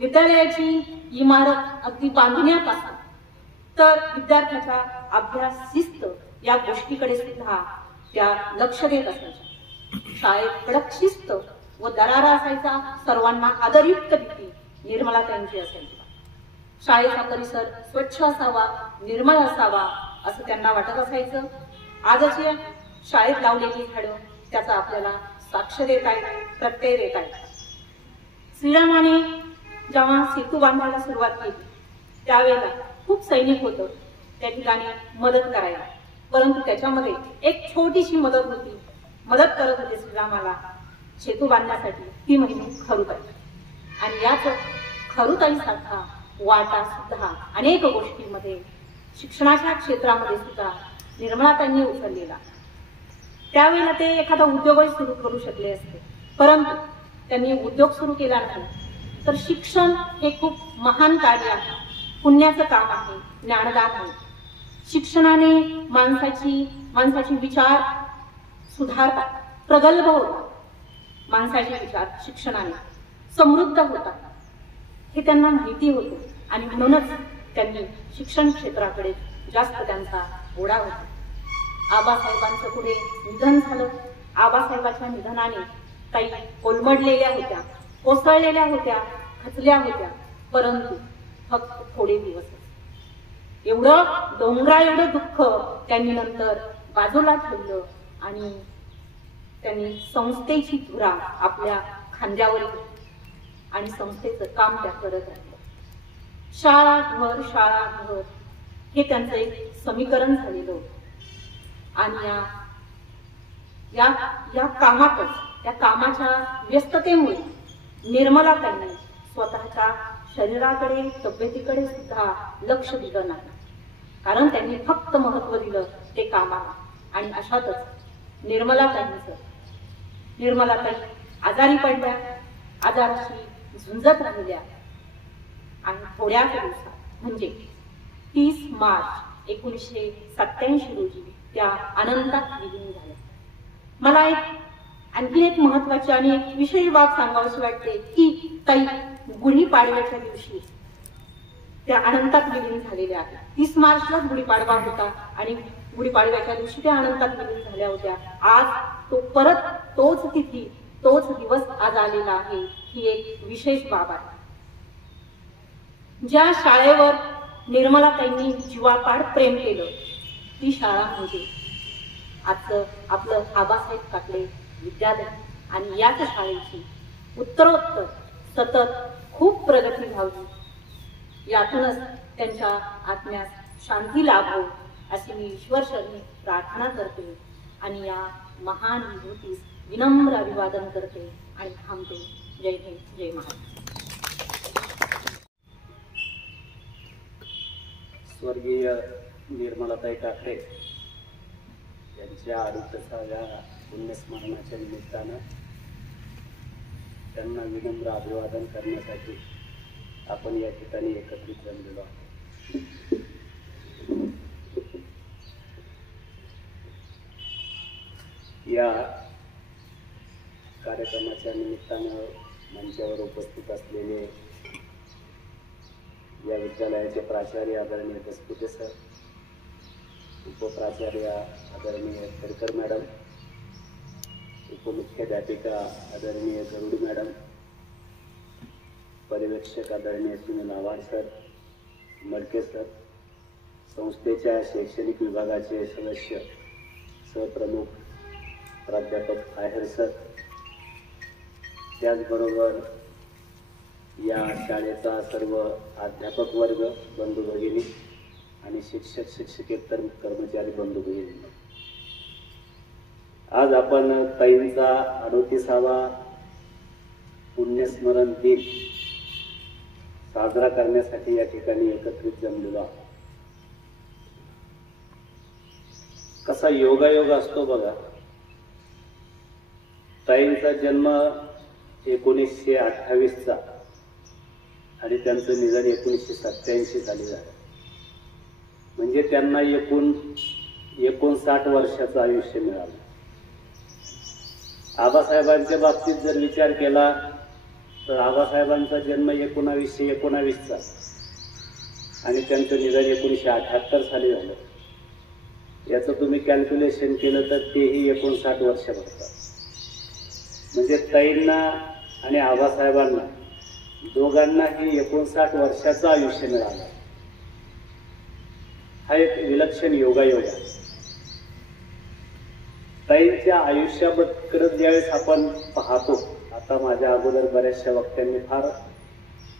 विद्यालयाची इमारत अगदी बांधण्यापासून तर विद्यार्थ्याचा अभ्यास, शिस्त या गोष्टीकडे सुद्धा त्या लक्ष देत असायच्या. शाळेत कडक शिस्त व दरारा असायचा, सर्वांना आदरयुक्त भीती निर्मलाताईंची असायची. शाळेचा परिसर स्वच्छ असावा, निर्मळ असावा असं त्यांना वाटत असायचं. आजची शाळेत लावलेली झाडं त्याचा आपल्याला साक्ष देत आहे, प्रत्यय देत आहे. श्रीरामाने जेव्हा सेतू बांधायला सुरुवात केली त्यावेळेला खूप सैनिक होतं त्या ठिकाणी मदत करायला, परंतु त्याच्यामध्ये एक छोटीशी मदत होती, मदत करत होते श्रीरामाला सेतू बांधण्यासाठी, ती म्हणजे खरुताई. आणि याच खरुताईसारखा वाटा सुद्धा अनेक गोष्टींमध्ये, शिक्षणाच्या क्षेत्रामध्ये सुद्धा निर्मलाताईंनी उचललेला. त्यावेळेला ते एखादा उद्योगही सुरू करू शकले असते, परंतु त्यांनी उद्योग सुरू केला नाही. तर शिक्षण हे खूप महान कार्य आहे, पुण्याचं काम आहे, ज्ञानदान आहे. शिक्षणाने माणसाची विचार सुधारतात, प्रगल्भ होतात. माणसाचे विचार शिक्षणाने समृद्ध होतात हे त्यांना माहिती होतं, आणि म्हणूनच त्यांनी शिक्षण क्षेत्राकडे जास्त त्यांचा ओढा होता. आबासाहेबांचं पुढे निधन झालं. आबासाहेबांच्या निधनाने काही कोलमडलेल्या होत्या, कोसळलेल्या होत्या, खचल्या होत्या, परंतु फक्त थोडे दिवस. एवढं डोंगरा एवढं दुःख त्यांनी नंतर बाजूला ठेवलं आणि त्यांनी संस्थेची धुरा आपल्या खांद्यावर घेतली आणि संस्थेचं काम त्या करत राहिलं. शाळा घर हे त्यांचं एक समीकरण झालेलं होतं. आणि या कामातच, त्या कामाच्या व्यस्ततेमुळे निर्मलाताईंनी स्वतःच्या शरीराकडे, तब्येतीकडे सुद्धा लक्ष दिलं नाही, कारण त्यांनी फक्त महत्व दिलं ते कामाला. आणि अशातच निर्मलाताई आजारी पडल्या, आजाराशी झुंजत राहिल्या आणि थोड्याच दिवसात म्हणजे 30 मार्च 1987 रोजी त्या अनंतात विलीन झाल्या. मला आणखी एक महत्वाची आणि एक विशेष बाब सांगावीशी वाटते की ताई गुढीपाडव्याच्या दिवशी त्या अनंतात विलीन झालेल्या आहेत. 30 मार्चला गुढीपाडवा होता आणि गुढीपाडव्याच्या दिवशी त्या अनंतात विलीन झाल्या होत्या. आज तोच तिथी, तोच दिवस आज आलेला आहे. ही एक विशेष बाब आहे. ज्या शाळेवर निर्मलाताईंनी जीवापाड प्रेम केलं ती शाळा म्हणजे आजचं आपलं आबासाहेब काकडे विद्यालय. आणि याच शाळेची उत्तरोत्तर सतत खूप प्रगती व्हावी, यातूनच त्यांच्या आत्म्यास शांती लाभो अशी मी ईश्वरचरणी प्रार्थना करते आणि या महान विभूतीस विनम्र अभिवादन करते आणि थांबते. जय हिंद, जय महाराष्ट्र. स्वर्गीय निर्मलाताई काकडे यांच्या 68व्या पुण्यस्मरणाच्या निमित्तानं त्यांना विनम्र अभिवादन करण्यासाठी आपण या ठिकाणी एकत्रित जमलेलो आहोत. या कार्यक्रमाच्या निमित्तानं मंचावर उपस्थित असलेले या विद्यालयाचे प्राचार्य आदरणीय दसपुते सर, उपप्राचार्य आदरणीय खेडकर मॅडम, उपमुख्याध्यापिका आदरणीय गरुडी मॅडम, पर्यवेक्षक आदरणीय सुनील आव्हाड सर, मडके सर, संस्थेच्या शैक्षणिक विभागाचे सदस्य सहप्रमुख प्राध्यापक आहेर सर, त्याचबरोबर या शाळेचा सर्व अध्यापक वर्ग, बंधू भगिनी, आणि शिक्षक शिक्षकेतर कर्मचारी बंधू भगिनी, आज आपण ताईंचा 38वा पुण्यस्मरण दिन साजरा करण्यासाठी या ठिकाणी एकत्रित जमलेलो आहोत. कसा योगायोग असतो बघा. ताईंचा जन्म 1928चा आणि त्यांचं निधन 1987 साली झालं. म्हणजे त्यांना 59 वर्षाचं आयुष्य मिळालं. आबासाहेबांच्या बाबतीत जर विचार केला तर आबासाहेबांचा जन्म 1919चा आणि त्यांचं निधन 1978 साली झालं. याचं तुम्ही कॅल्क्युलेशन केलं तर तेही 59 वर्ष बघतात. म्हणजे ताईंना आणि आबासाहेबांना दोघांनाही 59 वर्षाचं आयुष्य मिळालं. हा एक विलक्षण योगायोग आहे. ताईंच्या आयुष्याबद्दल ज्यावेळेस आपण पाहतो, आता माझ्या अगोदर बऱ्याचशा वक्त्यांनी फार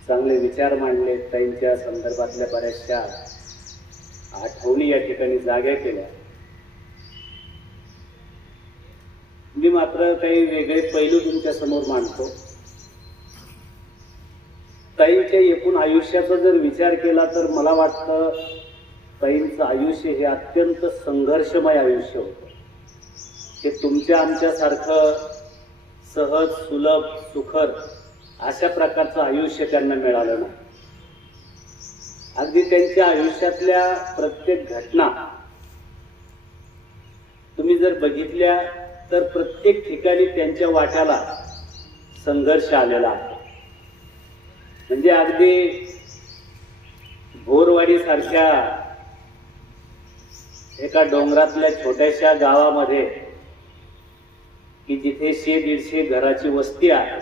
चांगले विचार मांडले, ताईंच्या संदर्भातल्या बऱ्याचशा आठवणी या ठिकाणी जाग्या केल्या. मी मात्र काही वेगळे पैलू तुमच्या समोर मांडतो. ताईंच्या एकूण आयुष्याचा जर विचार केला तर मला वाटतं ताईंचं आयुष्य हे अत्यंत संघर्षमय आयुष्य होतं. हे तुमच्या आमच्यासारखं सहज सुलभ सुखर अशा प्रकारचं आयुष्य त्यांना मिळालं नाही. अगदी त्यांच्या आयुष्यातल्या प्रत्येक घटना तुम्ही जर बघितल्या तर प्रत्येक ठिकाणी त्यांच्या वाट्याला संघर्ष आलेला आहे. म्हणजे अगदी भोरवाडी सारख्या एका डोंगरातल्या छोट्याशा गावामध्ये की जिथे 100-150 घराची वस्ती आहे,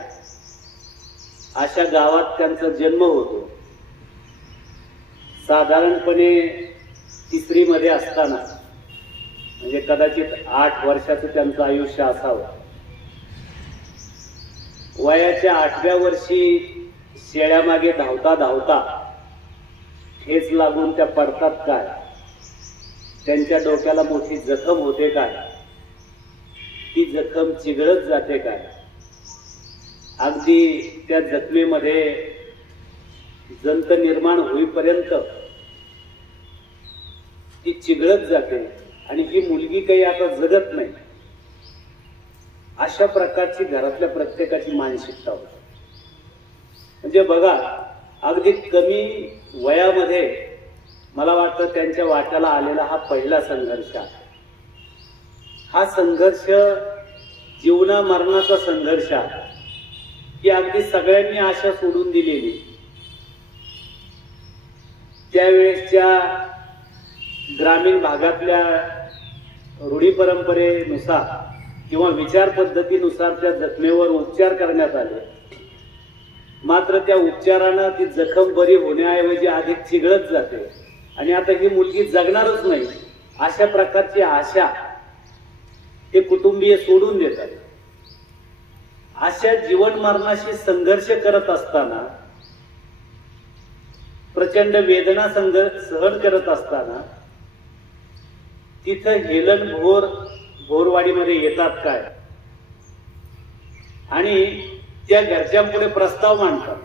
अशा गावात त्यांचा जन्म होतो. साधारणपणे 3री मध्ये असताना, म्हणजे कदाचित 8 वर्षाचं त्यांचं आयुष्य असावं. वयाच्या 8व्या वर्षी शेळ्यामागे धावता धावता ठेच लागून त्या पडतात काय, त्यांच्या डोक्याला मोठी जखम होते काय, ती जखम चिघळत जाते काय, अगदी त्या जखमेमध्ये जंत निर्माण होईपर्यंत ती चिघळत जाते आणि ही मुलगी काही आता जगत नाही, अशा प्रकारची घरातल्या प्रत्येकाची मानसिकता होती. म्हणजे बघा, अगदी कमी वयामध्ये मला वाटतं त्यांच्या वाट्याला आलेला हा पहिला संघर्ष आहे. हा संघर्ष जीवना मरणाचा संघर्ष आहे की अगदी सगळ्यांनी आशा सोडून दिलेली. त्यावेळेसच्या ग्रामीण भागातल्या रूढी परंपरेनुसार किंवा विचार पद्धतीनुसार त्या जखमेवर उपचार करण्यात आले. मात्र त्या उपचारानं ती जखम बरी होण्याऐवजी अधिक चिघळत जाते आणि आता ही मुलगी जगणारच नाही, अशा प्रकारची आशा ते कुटुंबीय सोडून देतात. अशा जीवन मरणाशी संघर्ष करत असताना, प्रचंड वेदना सहन करत असताना तिथं हेलन भोरवाडीमध्ये येतात काय आणि त्या घरच्यांपुढे प्रस्ताव मांडतात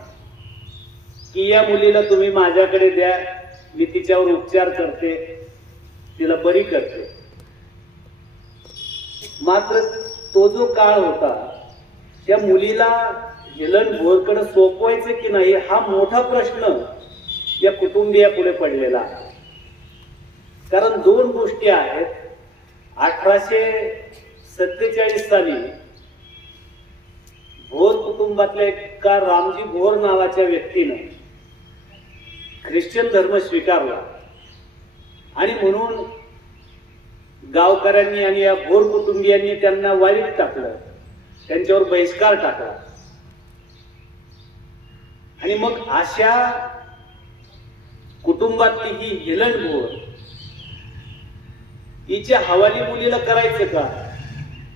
की या मुलीला तुम्ही माझ्याकडे द्या, मी तिच्यावर उपचार करते, तिला बरी करते. मात्र तो जो काळ होता, त्या मुलीला हेलन भोरकडे सोपवायचं की नाही हा मोठा प्रश्न या कुटुंबियापुढे पडलेला आहे. कारण 2 गोष्टी आहेत. 1847 साली भोर कुटुंबातल्या एका रामजी भोर नावाच्या व्यक्तीनं ख्रिश्चन धर्म स्वीकारला आणि म्हणून गावकऱ्यांनी आणि या भोर कुटुंबियांनी त्यांना वाईट टाकलं, त्यांच्यावर बहिष्कार टाकला. आणि मग अशा कुटुंबातली ही हेलन भोर हिच्या हवाली मुलीला करायचं का,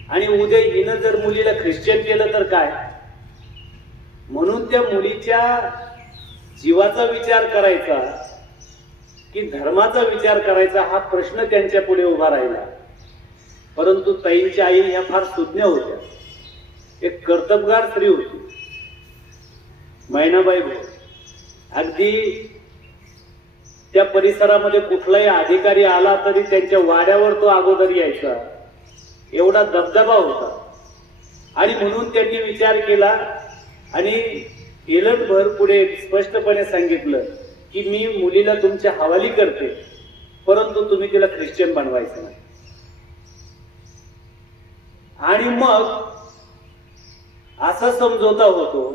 आणि उद्या हिनं जर मुलीला ख्रिश्चन केलं तर काय. म्हणून त्या मुलीच्या जीवाचा विचार करायचा की धर्माचा विचार करायचा हा प्रश्न त्यांच्या पुढे उभा राहिला. परंतु ताईंच्या आई ह्या फार सुज्ञ होत्या, एक कर्तबगार स्त्री होती, मैनाबाई भोर. अगदी त्या परिसरामध्ये कुठलाही अधिकारी आला तरी त्यांच्या वाड्यावर तो अगोदर यायचा, एवढा दबदबा होता. आणि म्हणून त्यांनी विचार केला आणि एलनभर पुढे स्पष्टपणे सांगितलं की मी मुलीला तुमच्या हवाली करते, परंतु तुम्ही तिला ख्रिश्चन बनवायचं नाही. आणि मग असा समझोता होतो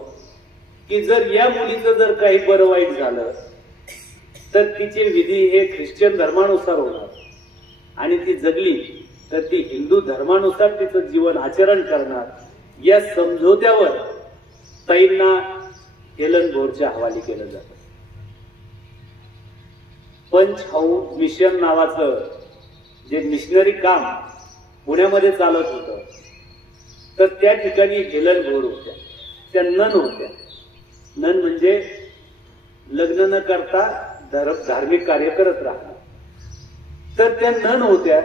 की जर या मुलीचं जर काही बरं वाईट झालं तर तिचे विधी हे ख्रिश्चन धर्मानुसार होणार आणि ती जगली तर ती हिंदू धर्मानुसार तिचं जीवन आचरण करणार. या समझोत्यावर ताईंना एलनभोरच्या हवाली केलं जातं. पंच हाऊस मिशन नावाचं जे मिशनरी काम पुण्यामध्ये चालत होतं, तर त्या ठिकाणी एलनभोर होत्या, त्या नन होत्या. नन म्हणजे लग्न न करता धार्मिक कार्य करत राहणार. तर त्या नन होत्या.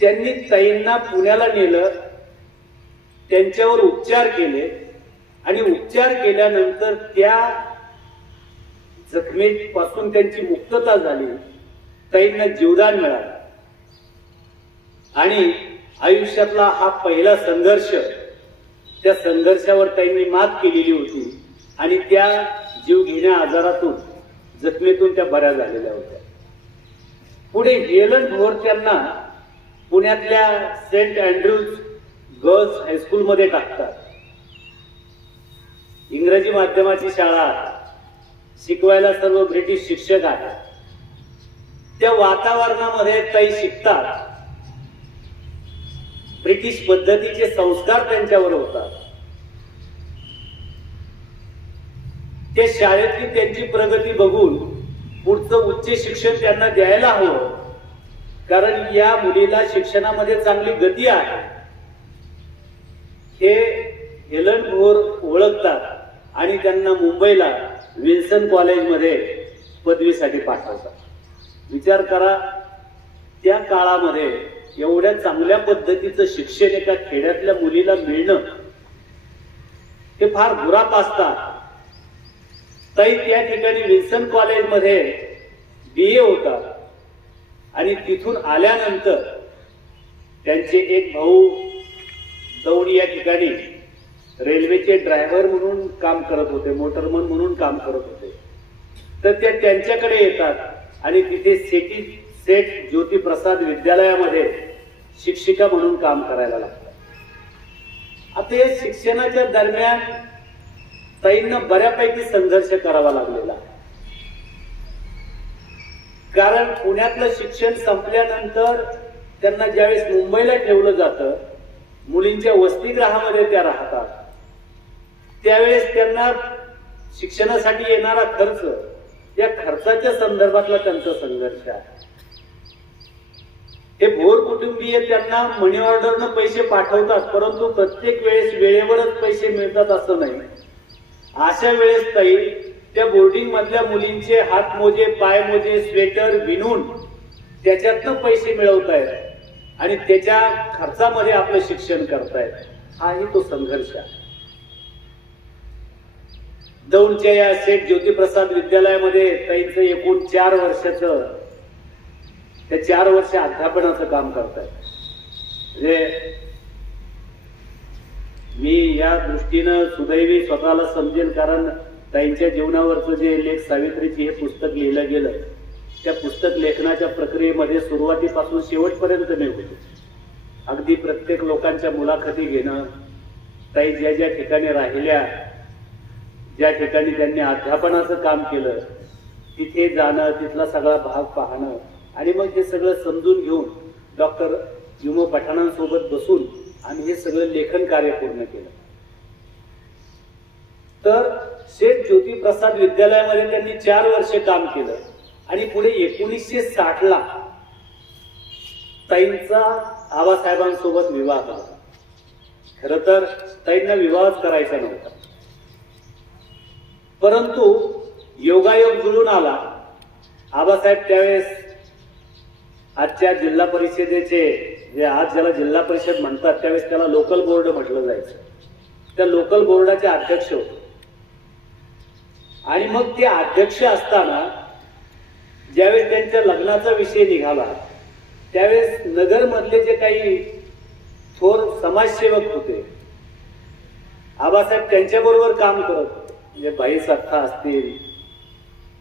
त्यांनी ताईंना पुण्याला नेलं, त्यांच्यावर उपचार केले आणि उपचार केल्यानंतर त्या जखमेपासून त्यांची मुक्तता झाली. ताईंना जीवदान मिळालं आणि आयुष्यातला हा पहिला संघर्ष, त्या संघर्षावर ताईंनी मात केलेली होती आणि त्या जीव घेण्या आजारातून, जखमेतून त्या बऱ्या झालेल्या होत्या. पुढे एलनभोर त्यांना पुण्यातल्या सेंट अँड्रूज गर्ल्स हायस्कूलमध्ये टाकतात. इंग्रजी माध्यमाची शाळा, शिकवायला सर्व ब्रिटिश शिक्षक आहेत. त्या वातावरणामध्ये ताई शिकतात. ब्रिटिश पद्धतीचे संस्कार त्यांच्यावर होतात. त्या शाळेतली त्यांची प्रगती बघून पुढचं उच्च शिक्षण त्यांना द्यायला हवं, कारण या मुलीला शिक्षणामध्ये चांगली गती आहे हे एलनभोर ओळखतात आणि त्यांना मुंबईला विल्सन कॉलेजमध्ये पदवीसाठी पाठवतात. विचार करा, त्या काळामध्ये एवढ्या चांगल्या पद्धतीचं शिक्षण एका खेड्यातल्या मुलीला मिळणं हे फार बुराक असतात. ताई त्या ठिकाणी विल्सन कॉलेजमध्ये BA होतात आणि तिथून आल्यानंतर त्यांचे एक भाऊ दौंड या ठिकाणी रेल्वेचे ड्रायव्हर म्हणून काम करत होते, मोटरमन म्हणून काम करत होते. तर त्या त्यांच्याकडे येतात आणि तिथे सेठ ज्योतिप्रसाद विद्यालयामध्ये शिक्षिका म्हणून काम करायला लागतात. आता या शिक्षणाच्या दरम्यान ताईंना बऱ्यापैकी संघर्ष करावा लागलेला, कारण पुण्यातलं शिक्षण संपल्यानंतर त्यांना ज्यावेळेस मुंबईला ठेवलं जातं, मुलींच्या वसतिगृहामध्ये त्या राहतात, त्यावेळेस त्यांना शिक्षणासाठी येणारा खर्च, या खर्चाच्या संदर्भातला त्यांचा संघर्ष आहे. हे भोर कुटुंबीय त्यांना मनी ऑर्डरनं पैसे पाठवतात, परंतु प्रत्येक वेळेस वेळेवरच पैसे मिळतात असं नाही. अशा वेळेस ताई त्या बोर्डिंग मधल्या मुलींचे हातमोजे, पायमोजे, स्वेटर विणून त्याच्यातनं पैसे मिळवतायत आणि त्याच्या खर्चामध्ये आपलं शिक्षण करतायत. हाही तो संघर्ष आहे. दौंडच्या या सेठ ज्योतिप्रसाद विद्यालयामध्ये ताईंचं एकूण 4 वर्षाचं, त्या 4 वर्ष अध्यापनाचं काम करतायत. म्हणजे मी या दृष्टीनं सुदैवी स्वतःला समजेल, कारण ताईंच्या जीवनावरचं जे लेख सावित्रीची हे पुस्तक लिहिलं गेलं, त्या पुस्तक लेखनाच्या प्रक्रियेमध्ये सुरुवातीपासून शेवटपर्यंत मी होतो. अगदी प्रत्येक लोकांच्या मुलाखती घेणं, ताई ज्या ज्या ठिकाणी राहिल्या, ज्या ठिकाणी त्यांनी अध्यापनाचं काम केलं, तिथे जाणं, तिथला सगळा भाग पाहणं आणि मग हे सगळं समजून घेऊन डॉक्टर युमो पठाणांसोबत बसून आम्ही हे सगळं लेखन कार्य पूर्ण केलं. तर सेठ ज्योतिप्रसाद विद्यालयामध्ये त्यांनी 4 वर्ष काम केलं आणि पुढे 1960ला ताईंचा आबासाहेबांसोबत विवाह झाला. खर तर ताईंना विवाहच करायचा नव्हता, परंतु योगायोग जुळून आला आबासाहेब त्यावेळेस आजच्या जिल्हा परिषदेचे, जे आज ज्याला जिल्हा परिषद म्हणतात, त्यावेळेस त्याला लोकल बोर्ड म्हटलं जायचं. त्या लोकल बोर्डाचे अध्यक्ष होते. आणि मग ते अध्यक्ष असताना ज्यावेळेस त्यांच्या लग्नाचा विषय निघाला, त्यावेळेस नगरमधले जे काही थोर समाजसेवक होते, आबासाहेब त्यांच्याबरोबर काम करत होते. म्हणजे भाई सत्ता असतील,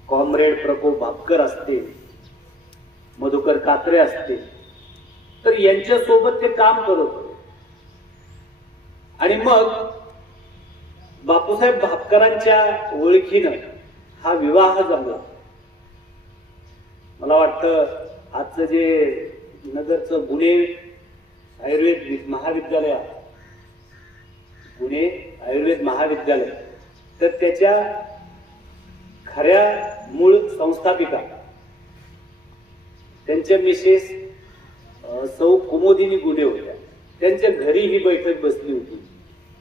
कॉम्रेड प्रकोप भापकर असतील, मधुकर कात्रे असतील, तर यांच्यासोबत ते काम करत होते. आणि मग बापूसाहेब भापकरांच्या ओळखीनं हा विवाह जमला. मला वाटतं आजचं जे नगरचं गुन्हे आयुर्वेद महाविद्यालय आहे, पुणे आयुर्वेद महाविद्यालय, तर त्याच्या खऱ्या मूळ संस्थापिका त्यांच्या मिसेस सौ कुमोदिनी गुन्हे होत्या. त्यांच्या घरी ही बैठक बसली होती.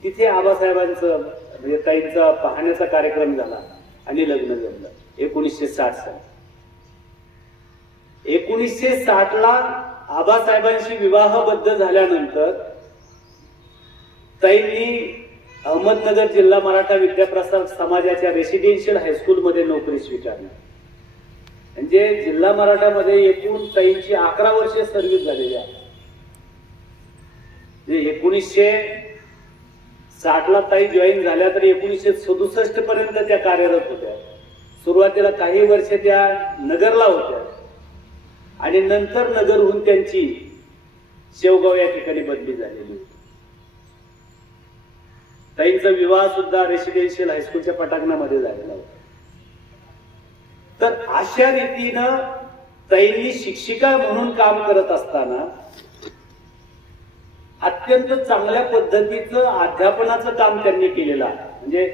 तिथे आबासाहेबांचं म्हणजे ताईंचा पाहण्याचा कार्यक्रम झाला आणि लग्न जमलं 1960 साली. 1960 ला आबासाहेबांशी विवाहबद्ध झाल्यानंतर ताईंनी अहमदनगर जिल्हा मराठा विद्याप्रसारक समाजाच्या रेसिडेन्शियल हायस्कूलमध्ये नोकरी स्वीकारली. म्हणजे जिल्हा मराठामध्ये एकूण ताईंची 11 वर्षे सर्व्हिस झालेली आहे. 1960 ला ताई जॉईन झाल्या तर 1967 पर्यंत त्या कार्यरत होत्या. सुरुवातीला काही वर्ष त्या नगरला होत्या आणि नंतर नगरहून त्यांची शेवगाव या ठिकाणी बदली झालेली होती. ताईंचा विवाह सुद्धा रेसिडेन्शियल हायस्कूलच्या पटांगणामध्ये झालेला होता. तर अशा रीतीनं ताईंनी शिक्षिका म्हणून काम करत असताना अत्यंत चांगल्या पद्धतीचं अध्यापनाचं काम त्यांनी केलेलं आहे. म्हणजे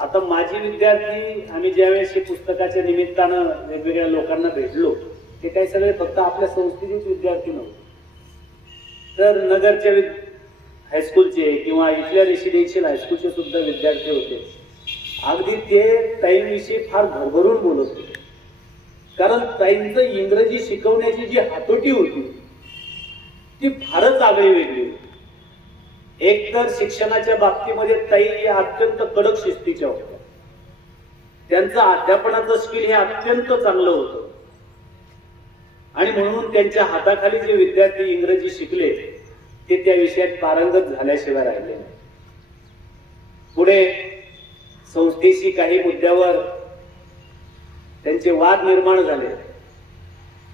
आता माझी विद्यार्थी आम्ही ज्यावेळेस पुस्तकाच्या निमित्तानं वेगवेगळ्या लोकांना भेटलो, ते काही सगळे फक्त आपल्या संस्थेचेच विद्यार्थी नव्हते, तर नगरच्या हायस्कूलचे किंवा इथल्या रेसिडेन्शियल हायस्कूलचे सुद्धा विद्यार्थी होते. अगदी ते ताईंविषयी फार भरभरून बोलत होते. कारण ताईंचं इंग्रजी शिकवण्याची जी हातोटी होती ती फारच आगळी वेगळी होती. एक तर शिक्षणाच्या बाबतीमध्ये ताई अत्यंत कडक शिस्तीच्या होत्या. त्यांचं अध्यापनाचं स्किल हे अत्यंत चांगलं होतं आणि म्हणून त्यांच्या हाताखाली जे विद्यार्थी इंग्रजी शिकले ते त्या विषयात पारंगत झाल्याशिवाय राहिले नाही. पुढे संस्थेशी काही मुद्द्यावर त्यांचे वाद निर्माण झाले.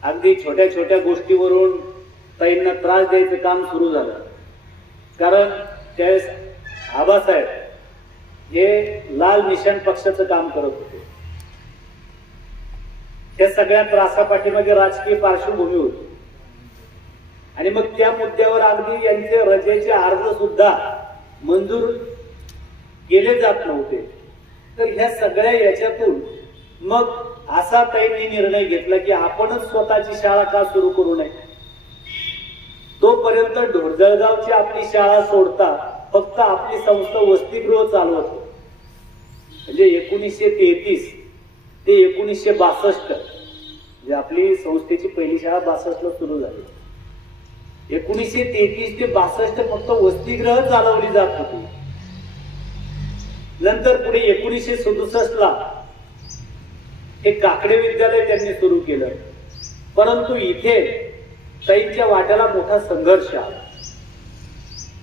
अगदी छोट्या छोट्या गोष्टीवरून ताईंना त्रास द्यायचं काम सुरू झालं. कारण त्यावेळेस आबासाहेब हे लाल निशाण पक्षाचं काम करत होते. त्या सगळ्या त्रासापाठीमागे राजकीय पार्श्वभूमी होती आणि मग त्या मुद्द्यावर अगदी यांचे रजेचे अर्ज सुद्धा मंजूर केले जात नव्हते. तर ह्या सगळ्या याच्यातून मग असा ताईंनी निर्णय घेतला की आपणच स्वतःची शाळा का सुरू करू नये. तोपर्यंत ढोरजळगावची आपली शाळा सोडता फक्त आपली संस्था वसतिगृह चालवत होती. म्हणजे 1933 ते 1962 म्हणजे आपली संस्थेची पहिली शाळा 62 ला सुरू झाली. 1933 ते 62 फक्त वसतिगृह चालवली जात होती. नंतर पुढे 1967 ला हे काकडे विद्यालय त्यांनी सुरू केलं. परंतु इथे ताईंच्या वाट्याला मोठा संघर्ष आला.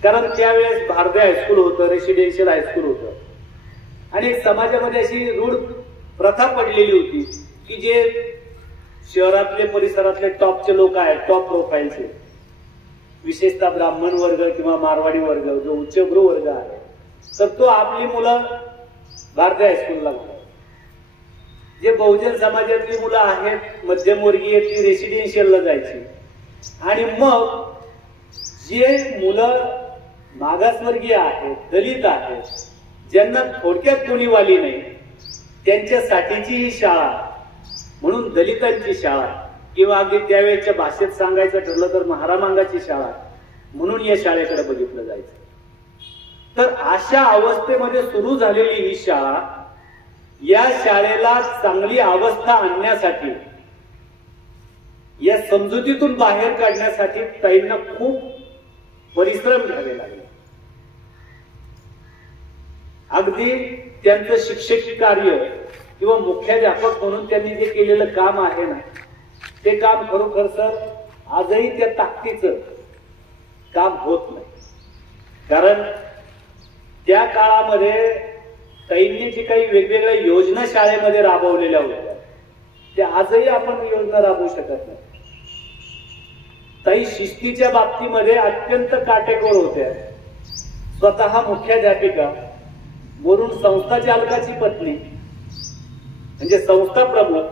कारण त्यावेळेस भारतीय हायस्कूल होतं, रेसिडेन्शियल हायस्कूल होतं आणि समाजामध्ये अशी रूढ प्रथा पडलेली होती की जे शहरातले परिसरातले टॉपचे लोक आहेत, टॉप प्रोफाईलचे, विशेषतः ब्राह्मण वर्ग किंवा मारवाडी वर्ग जो उच्चभ्रू वर्ग आहे, तर तो आपली मुलं भारतीय हायस्कूलला घालतो. जे बहुजन समाजातली मुलं आहेत मध्यमवर्गीय ती रेसिडेन्शियलला जायची आणि मग जे मुलं मागासवर्गीय आहेत, दलित आहेत, ज्यांना थोडक्यात कोणी वाली नाही, त्यांच्यासाठीची ही शाळा म्हणून दलितांची शाळा किंवा अगदी त्यावेळेच्या भाषेत सांगायचं ठरलं तर महारामांगाची शाळा म्हणून या शाळेकडे बघितलं जायचं. तर अशा अवस्थेमध्ये सुरू झालेली ही शाळा या शाळेला चांगली अवस्था आणण्यासाठी, या समजुतीतून बाहेर काढण्यासाठी ताईंना खूप परिश्रम घ्यावे लागले. अगदी त्यांचं शिक्षक कार्य किंवा मुख्याध्यापक म्हणून त्यांनी जे केलेलं काम आहे ना, ते काम खरोखर सर आजही त्या ताकदीचं काम होत नाही. कारण त्या काळामध्ये ताईंनी जी काही वेगवेगळ्या योजना शाळेमध्ये राबवलेल्या होत्या, त्या आजही आपण योजना राबवू शकत नाही. ताई शिस्तीच्या बाबतीमध्ये अत्यंत काटेकोर होत्या. स्वतः मुख्याध्यापिका, वरून संस्था चालकाची पत्नी, म्हणजे संस्था प्रमुख.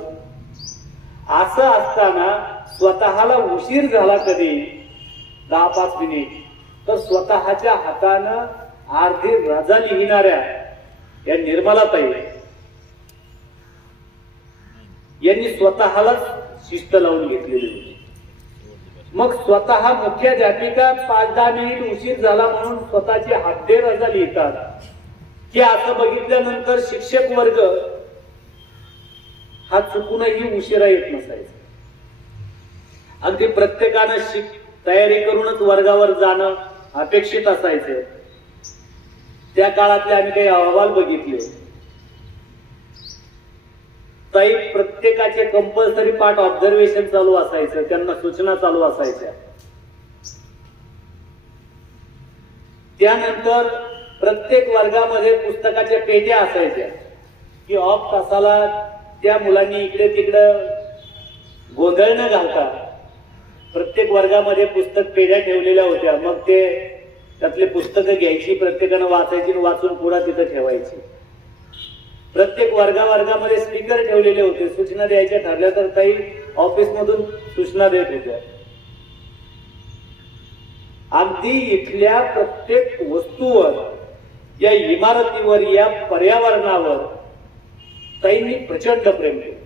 असं असताना स्वतःला उशीर झाला कधी 10-5 मिनिट, तर स्वतःच्या हातानं अर्धी रजा लिहिणाऱ्या या निर्मलाताई यांनी स्वतःलाच शिस्त लावून घेतलेली होती. मग स्वतः मुख्याध्यापिका 5-10 मिनिट उशीर झाला म्हणून स्वतःची हातदे रजा लिहितात, की असं बघितल्यानंतर शिक्षक वर्ग हा चुकूनही उशिरा येत नसायचा. अगदी प्रत्येकानं तयारी करूनच वर्गावर जाणं अपेक्षित असायचं. त्या काळातले आम्ही काही अहवाल बघितले. ताई प्रत्येकाचे कंपल्सरी पार्ट ऑब्झर्वेशन चालू असायचं, त्यांना सूचना चालू असायच्या. त्यानंतर प्रत्येक वर्गामध्ये पुस्तकाच्या पेट्या असायच्या, की ऑफ तासाला त्या मुलांनी इकडे तिकडं गोंधळ न घालता प्रत्येक वर्गामध्ये पुस्तक पेढ्या ठेवलेल्या होत्या. मग ते त्यातले पुस्तकं घ्यायची, प्रत्येकानं वाचायची, वाचून पुढा तिथं ठेवायची. प्रत्येक वर्गामध्ये स्पीकर ठेवलेले होते. सूचना द्यायच्या ठरल्या तर ताई ऑफिस मधून सूचना देत होत्या. अगदी इथल्या प्रत्येक वस्तूवर, या इमारतीवर, या पर्यावरणावर ताईंनी प्रचंड प्रेम केलं.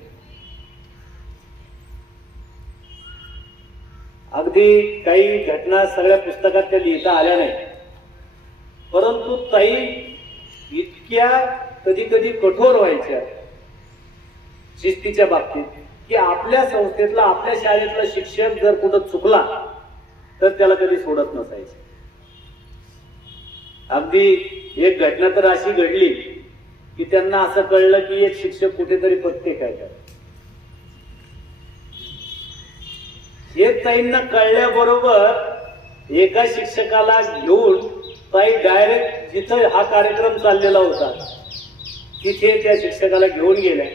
अगदी काही घटना सगळ्या पुस्तकात त्या लिहिता आल्या नाही, परंतु ताई इतक्या कधी कधी कठोर व्हायच्या शिस्तीच्या बाबतीत, की आपल्या संस्थेतला, आपल्या शाळेतला शिक्षक जर कुठं चुकला तर त्याला कधी सोडत नसायचे. अगदी एक घटना तर अशी घडली की त्यांना असं कळलं की एक शिक्षक कुठेतरी पत्ते काय. हे ताईंना कळल्याबरोबर एका शिक्षकाला घेऊन ताई डायरेक्ट जिथं हा कार्यक्रम चाललेला होता तिथे त्या शिक्षकाला घेऊन गेल्या.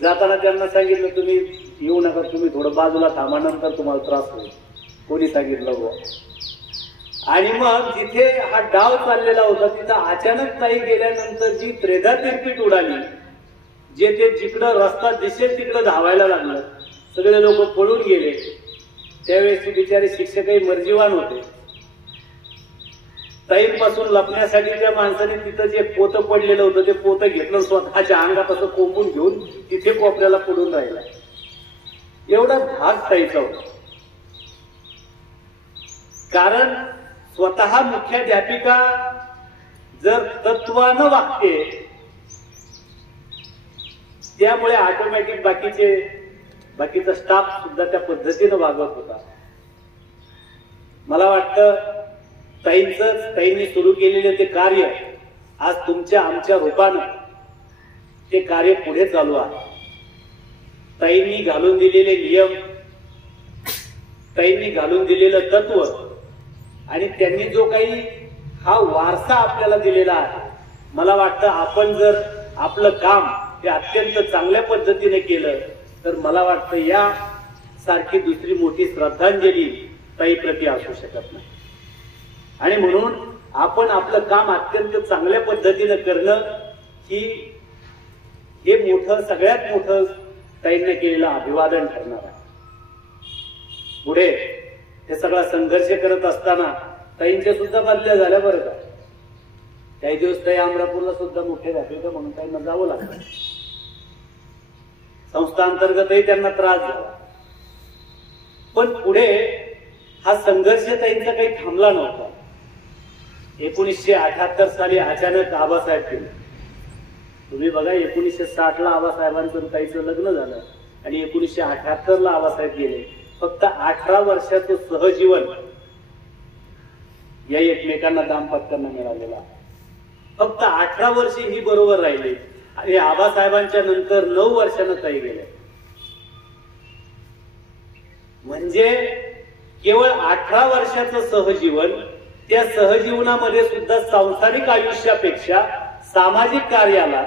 जाताना त्यांना सांगितलं, तुम्ही येऊ नका, तुम्ही थोडं बाजूला थांबा, नंतर तुम्हाला त्रास होईल. कोणी सांगितलं बुवा. आणि मग जिथे हा डाव चाललेला होता तिथं अचानक ताई गेल्यानंतर जी त्रेधा तिरपीट उडाली, जे ते जिकडं रस्ता दिसेल तिकडं धावायला लागलं, सगळे लोक पळून गेले. त्यावेळेस बिचारे शिक्षकही मर्जीवान होते. ताईंपासून लपण्यासाठी त्या माणसाने तिथं जे पोतं पडलेलं होतं ते पोतं घेतलं, स्वतःच्या अंगात असं कोंबून घेऊन तिथे कोपऱ्याला पडून राहिला. एवढा धाक ताईचा होता. कारण स्वतः मुख्याध्यापिका जर तत्वानं वागते, त्यामुळे ऑटोमॅटिक बाकीचा स्टाफ सुद्धा त्या पद्धतीनं वागत होता. मला वाटतं ताईंनी सुरू केलेले ते कार्य आज तुमच्या आमच्या रूपानं ते कार्य पुढे चालू आहे. ताईंनी घालून दिलेले नियम, ताईंनी घालून दिलेलं तत्व आणि त्यांनी जो काही हा वारसा आपल्याला दिलेला आहे, मला वाटतं आपण जर आपलं काम ते अत्यंत चांगल्या पद्धतीने केलं तर मला वाटतं या सारखी दुसरी मोठी श्रद्धांजली ताईप्रती असू शकत नाही. आणि म्हणून आपण आपलं काम अत्यंत चांगल्या पद्धतीनं करणं हे मोठं, सगळ्यात मोठं ताईंनी केलेलं अभिवादन ठरणार आहे. पुढे हे सगळा संघर्ष करत असताना ताईंच्या सुद्धा बदल्या झाल्या बरं का. काही दिवस ताई अमरापूरला सुद्धा मुख्याध्यापिका म्हणून ताईंना जावं लागलं. संस्था अंतर्गतही त्यांना त्रास झाला. पण पुढे हा संघर्ष ताईंचा काही थांबला नव्हता. 1978 साली अचानक आबासाहेब केले. तुम्ही बघा 1960 ला आबासाहेबांचं ताईचं लग्न झालं आणि 1978 ला आबासाहेब गेले. फक्त 18 वर्षाचं सहजीवन या एकमेकांना दाम्पत्यांना मिळालेला. फक्त 18 वर्षे ही बरोबर राहिली आणि आबासाहेबांच्या नंतर 9 वर्षानं ताई गेले. म्हणजे केवळ 18 वर्षाचं सहजीवन, त्या सहजीवनामध्ये सुद्धा सांसारिक आयुष्यापेक्षा सामाजिक कार्याला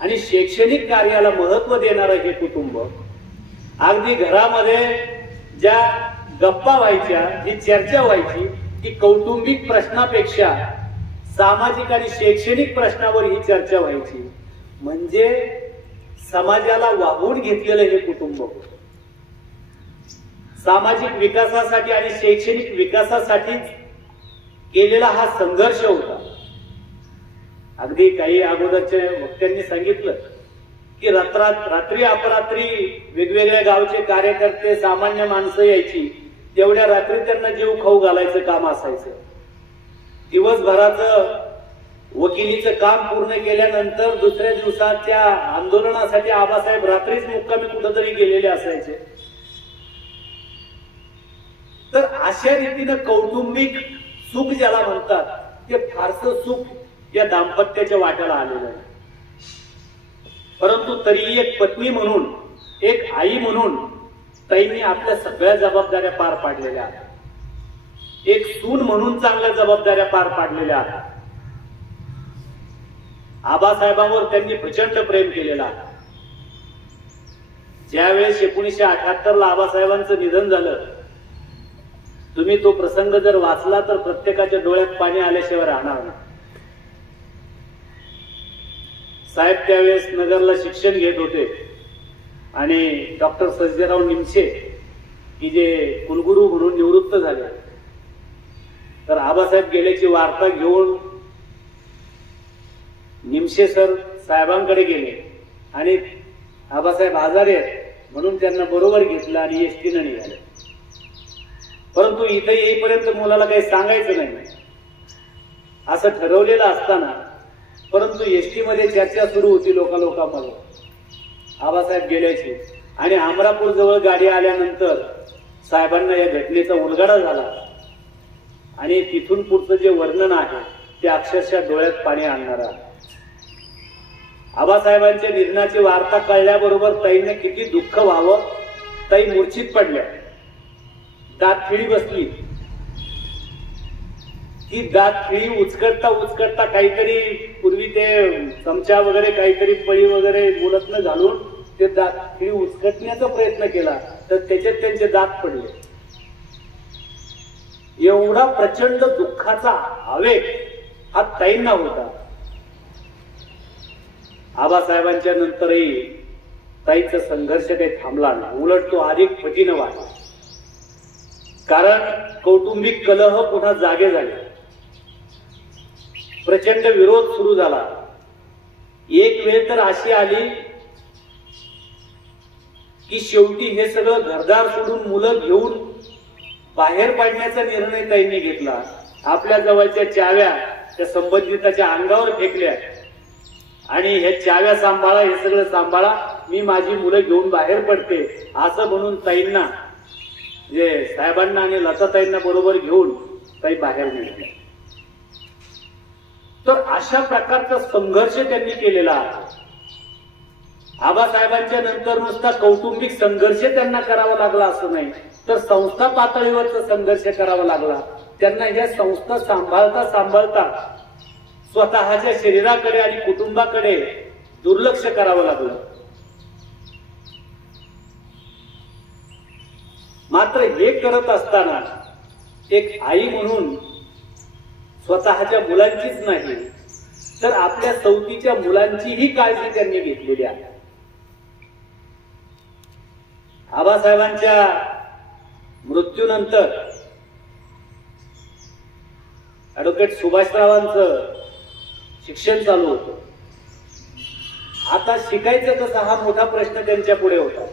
आणि शैक्षणिक कार्याला महत्व देणारं हे कुटुंब. अगदी घरामध्ये ज्या गप्पा व्हायच्या, जी चर्चा व्हायची, ती कौटुंबिक प्रश्नापेक्षा सामाजिक आणि शैक्षणिक प्रश्नावर ही चर्चा व्हायची. म्हणजे समाजाला वाहून घेतलेलं हे कुटुंब होतं. सामाजिक विकासासाठी आणि शैक्षणिक विकासासाठी केलेला हा संघर्ष होता. अगदी काही अगोदरच्या वक्त्यांनी सांगितलं की रात्री अपरात्री वेगवेगळ्या गावचे कार्यकर्ते, सामान्य माणसं यायची. तेवढ्या रात्री त्यांना जीव खाऊ घालायचं काम असायचं. दिवसभराचं वकिलीचं काम पूर्ण केल्यानंतर दुसऱ्या दिवसाच्या आंदोलनासाठी आबासाहेब रात्रीच मुक्कामी कुठंतरी गेलेले असायचे. तर अशा रीतीनं कौटुंबिक सुख ज्याला म्हणतात ते फारसं सुख या दाम्पत्याच्या वाट्याला आलेलं आहे. परंतु तरी एक पत्नी म्हणून, एक आई म्हणून ताईंनी आपल्या सगळ्या जबाबदाऱ्या पार पाडलेल्या आहेत. एक सून म्हणून चांगल्या जबाबदाऱ्या पार पाडलेल्या आहेत. आबासाहेबांवर त्यांनी प्रचंड प्रेम केलेलं आहे. ज्यावेळेस 1978 ला आबासाहेबांचं निधन झालं, तुम्ही तो प्रसंग जर वाचला तर प्रत्येकाच्या डोळ्यात पाणी आल्याशिवाय राहणार नाही. साहेब त्यावेळेस नगरला शिक्षण घेत होते आणि डॉक्टर सर्जेराव निमशे की जे कुलगुरू म्हणून निवृत्त झाले, तर आबासाहेब गेल्याची वार्ता घेऊन निमशे सर साहेबांकडे गेले आणि आबासाहेब आजारी आहेत म्हणून त्यांना बरोबर घेतलं आणि एसटीनं निघाले. परंतु इथे येईपर्यंत मुलाला काही सांगायचं नाही असं ठरवलेलं असताना, परंतु एसटी मध्ये चर्चा सुरू होती लोकांमध्ये आबासाहेब गेल्याची. आणि अमरापूर जवळ गाडी आल्यानंतर साहेबांना या घटनेचा उलगडा झाला आणि तिथून पुढचं जे वर्णन आहे ते अक्षरशः डोळ्यात पाणी आणणारं आहे. आबासाहेबांच्या निधनाची वार्ता कळल्याबरोबर ताईंना किती दुःख व्हावं. ताई मूर्छित पडल्या, दात खिळी बसली. ती दात खिळी उचकटता उचकटता काहीतरी पूर्वी ते चमचा वगैरे काहीतरी पळी वगैरे मुलतनं घालून ते दात खिळी उचकटण्याचा प्रयत्न केला तर त्याच्यात त्यांचे दात पडले. एवढा प्रचंड दुःखाचा आवेग हा ताईंना होता. आबासाहेबांच्या नंतरही ताईचा संघर्ष काही थांबला नाही, उलट तो अधिक पटीनं वाढला. कारण कौटुंबिक कलह पुन्हा जागे झाले, प्रचंड विरोध सुरू झाला. एक वेळ तर अशी आली की शेवटी हे सगळं घरदार सोडून मुलं घेऊन बाहेर पडण्याचा निर्णय ताईंनी घेतला. आपल्या जवळच्या चाव्या त्या संबंधिताच्या अंगावर फेकल्या आणि हे चाव्या सांभाळा, हे सगळं सांभाळा, मी माझी मुलं घेऊन बाहेर पडते असं म्हणून ताईंना, जे साहेबांना आणि लताताईंना बरोबर घेऊन ताई बाहेर निघाल्या. तर अशा प्रकारचा संघर्ष त्यांनी केलेला आहे. आबासाहेबांच्या नंतर नुसता कौटुंबिक संघर्ष त्यांना करावा लागला असं नाही, तर संस्था पातळीवरचा संघर्ष करावा लागला. त्यांना या संस्था सांभाळता सांभाळता स्वतःच्या शरीराकडे आणि कुटुंबाकडे दुर्लक्ष करावं लागलं. मात्र हे करत असताना एक आई म्हणून स्वतःच्या मुलांचीच नाही तर आपल्या सौतीच्या मुलांचीही काळजी त्यांनी घेतलेली आहे. आबासाहेबांच्या मृत्यूनंतर ऍडव्होकेट सुभाषरावांचं शिक्षण चालू होतं. आता शिकायचं कसं हा मोठा प्रश्न त्यांच्या पुढे होता.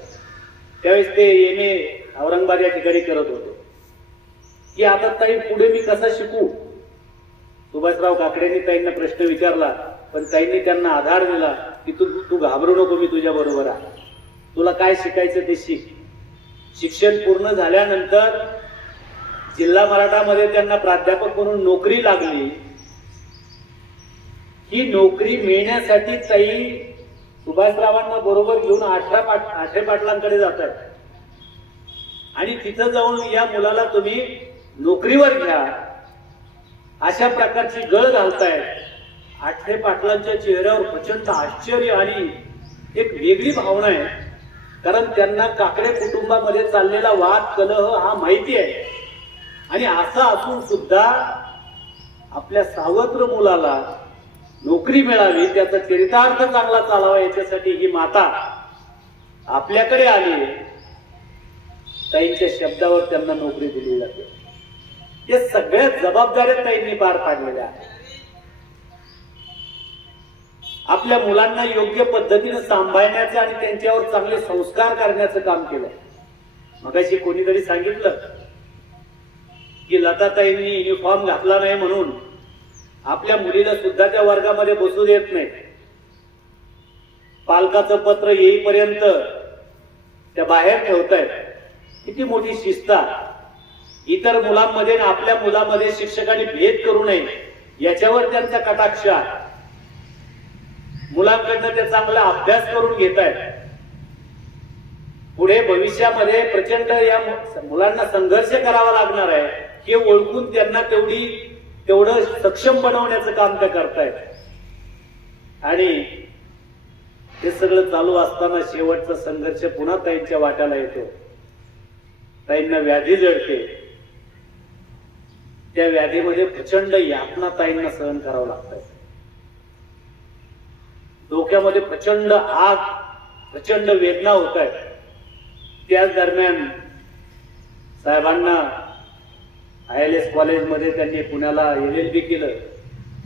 त्यावेळेस ते MA औरंगाबाद या ठिकाणी करत होते की आता ताई पुढे मी कसा शिकू. सुभाषराव काकडेंनी ताईंना प्रश्न विचारला पण ताईंनी त्यांना आधार दिला की तू घाबरू नको, मी तुझ्या बरोबर आहे, तुला काय शिकायचं ते शिक. शिक्षण पूर्ण झाल्यानंतर जिल्हा मराठामध्ये त्यांना प्राध्यापक म्हणून नोकरी लागली. ही नोकरी मिळण्यासाठी ताई सुभाषरावांना बरोबर घेऊन आठरे पाटलांकडे जातात आणि तिथं जाऊन या मुलाला तुम्ही नोकरीवर घ्या अशा प्रकारची गळ घालताय. आठरे पाटलांच्या चेहऱ्यावर प्रचंड आश्चर्य आणि एक वेगळी भावना आहे, कारण त्यांना काकडे कुटुंबामध्ये चाललेला वाद कलह हा माहिती आहे. आणि असं असून सुद्धा आपल्या सावत्र मुलाला नोकरी मिळावी, त्याचा चरितार्थ चांगला चालावा याच्यासाठी ही माता आपल्याकडे आली. ताईंच्या शब्दावर त्यांना नोकरी दिली जाते. या सगळ्या जबाबदाऱ्या ताईंनी पार पाडलेल्या आहेत. आपल्या मुलांना योग्य पद्धतीने सांभाळण्याचं आणि त्यांच्यावर चांगले संस्कार करण्याचं काम केलं. मगाशी कोणीतरी सांगितलं की लताताईंनी युनिफॉर्म घातला नाही म्हणून आपल्या मुलीला सुद्धा त्या वर्गामध्ये बसू देत नाही. पालकाचं पत्र येईपर्यंत त्या बाहेर ठेवतायत. किती मोठी शिस्त. इतर मुलांमध्ये आणि आपल्या मुलामध्ये शिक्षकांनी भेद करू नये याच्यावर त्यांचा कटाक्ष आहे. मुलांकडनं ते चांगला अभ्यास करून घेत आहेत. पुढे भविष्यामध्ये प्रचंड या मुलांना संघर्ष करावा लागणार आहे हे ओळखून त्यांना तेवढं सक्षम बनवण्याचं काम ते करतायत. आणि हे सगळं चालू असताना शेवटचा संघर्ष पुन्हा ताईंच्या वाट्याला येतो. ताईंना व्याधी जडते. त्या व्याधीमध्ये प्रचंड यातना ताईंना सहन करावं लागतं. डोक्यामध्ये प्रचंड आग, प्रचंड वेदना होत आहेत. त्याच दरम्यान साहेबांना ILS कॉलेजमध्ये त्यांनी पुण्याला LLB केलं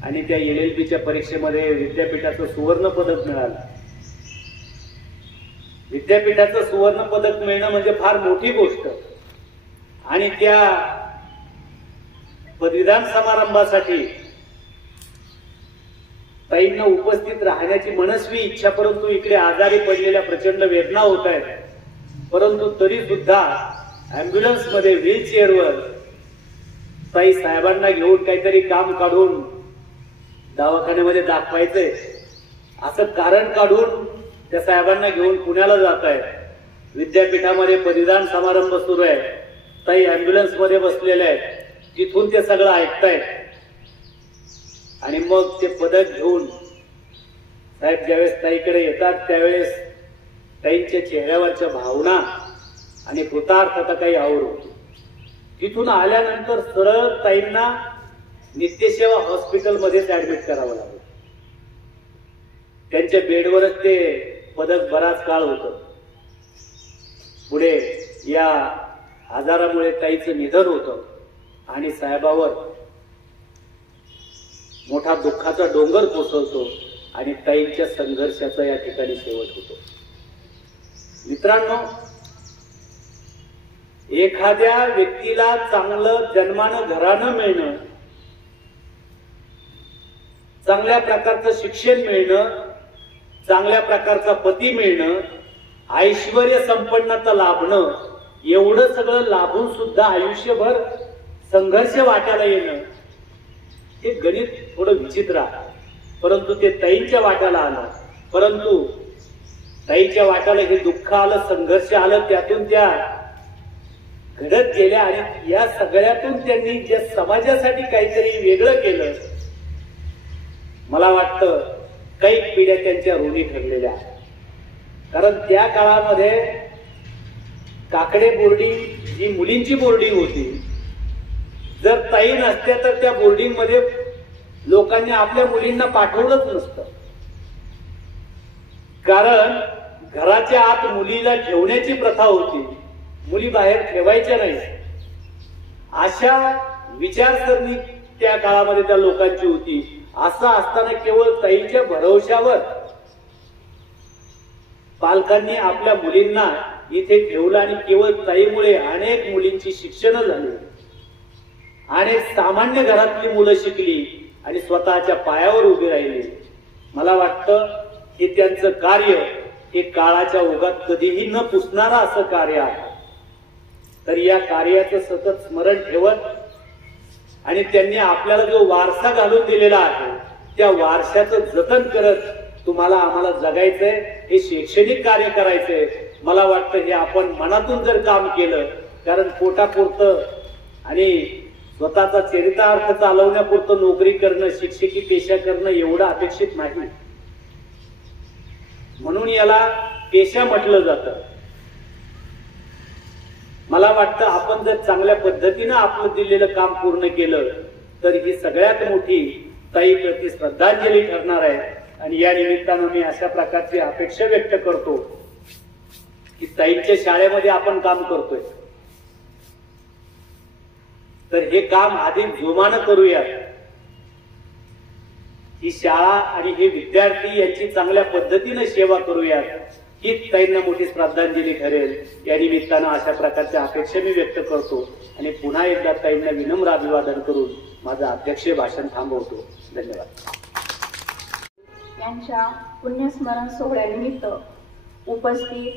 आणि त्या LLBच्या परीक्षेमध्ये विद्यापीठाचं सुवर्ण पदक मिळालं. विद्यापीठाचं सुवर्ण पदक मिळणं म्हणजे फार मोठी गोष्ट. आणि त्या पदवीदान समारंभासाठी ताईंना उपस्थित राहण्याची मनस्वी इच्छा, परंतु इकडे आजारी पडलेल्या प्रचंड वेदना होत आहेत. परंतु तरी सुद्धा अँब्युलन्स मध्ये व्हीलचेअरवर ताई साहेबांना घेऊन काहीतरी काम काढून दवाखान्यामध्ये दाखवायचंय असं कारण काढून त्या साहेबांना घेऊन पुण्याला जात आहेत. विद्यापीठामध्ये पदवीदान समारंभ सुरू आहे. ताई अँब्युलन्स मध्ये बसलेले आहेत. तिथून ते सगळं ऐकतायत. आणि मग ते पदक घेऊन साहेब ज्यावेळेस ताईकडे येतात त्यावेळेस ताईंच्या चेहऱ्यावरच्या भावना आणि कृतार्थता काही और होती. तिथून आल्यानंतर सरळ ताईंना नित्यसेवा हॉस्पिटलमध्येच ऍडमिट करावं लागलं. त्यांच्या बेडवरच ते पदक बराच काळ होतं. पुढे या आजारामुळे ताईचं निधन होतं आणि साहेबावर मोठा दुःखाचा डोंगर कोसळतो आणि ताईंच्या संघर्षाचा या ठिकाणी शेवट होतो. मित्रांनो, एखाद्या व्यक्तीला चांगलं जन्मानं घरानं मिळणं, चांगल्या प्रकारचं शिक्षण मिळणं, चांगल्या प्रकारचा पती मिळणं, ऐश्वर्य संपन्नता लाभणं, एवढं सगळं लाभून सुद्धा आयुष्यभर संघर्ष वाट्याला येणं हे गणित थोडं विचित्र आहे. परंतु ते ताईंच्या वाट्याला आलं. परंतु ताईच्या वाट्याला हे दुःख आलं, संघर्ष आलं, त्यातून त्या घडत गेल्या आणि या सगळ्यातून त्यांनी ज्या समाजासाठी काहीतरी वेगळं केलं, मला वाटतं काही पिढ्या त्यांच्या ऋणी ठरलेल्या आहेत. कारण त्या काळामध्ये काकडे बोर्डिंग जी मुलींची बोर्डिंग होती, जर ताई नसत्या तर त्या बोर्डिंग मध्ये लोकांनी आपल्या मुलींना पाठवलंच नसतं. कारण घराच्या आत मुलीला ठेवण्याची प्रथा होती, मुली बाहेर ठेवायच्या नाही. अशा विचारसरणी त्या काळामध्ये त्या लोकांची होती. असं असताना केवळ ताईच्या भरवशावर पालकांनी आपल्या मुलींना इथे ठेवलं आणि केवळ ताईमुळे अनेक मुलींची शिक्षण झाली, अनेक सामान्य घरातली मुलं शिकली आणि स्वतःच्या पायावर उभी राहिली. मला वाटतं की त्यांचं कार्य हे काळाच्या ओघात कधीही न पुसणारं असं कार्य आहे. तर या कार्याचं सतत स्मरण ठेवत आणि त्यांनी आपल्याला जो वारसा घालून दिलेला आहे त्या वारशाचं जतन करत तुम्हाला आम्हाला जगायचंय, हे शैक्षणिक कार्य करायचंय. मला वाटतं हे आपण मनातून जर काम केलं, कारण पोटापुरतं आणि स्वतःचा चरितार्थ चालवण्यापुरतं नोकरी करणं, शिक्षकी पेशा करणं एवढं अपेक्षित नाही. म्हणून याला पेशा म्हटलं जातं. मला वाटतं आपण जर चांगल्या पद्धतीनं आपलं दिलेलं काम पूर्ण केलं तर ही सगळ्यात मोठी ताईप्रती श्रद्धांजली ठरणार आहे. आणि या निमित्तानं मी अशा प्रकारची अपेक्षा व्यक्त करतो की ताईंच्या शाळेमध्ये आपण काम करतोय तर हे काम अधिक जोमानं करूयात. ही शाळा आणि हे विद्यार्थी यांची चांगल्या पद्धतीनं सेवा करूयात, ही ताईंना मोठी श्रद्धांजली ठरेल. या निमित्तानं अशा प्रकारच्या अपेक्षा मी व्यक्त करतो आणि पुन्हा एकदा ताईंना विनम्र अभिवादन करून माझं अध्यक्षीय भाषण थांबवतो. धन्यवाद. यांच्या पुण्यस्मरण सोहळ्यानिमित्त उपस्थित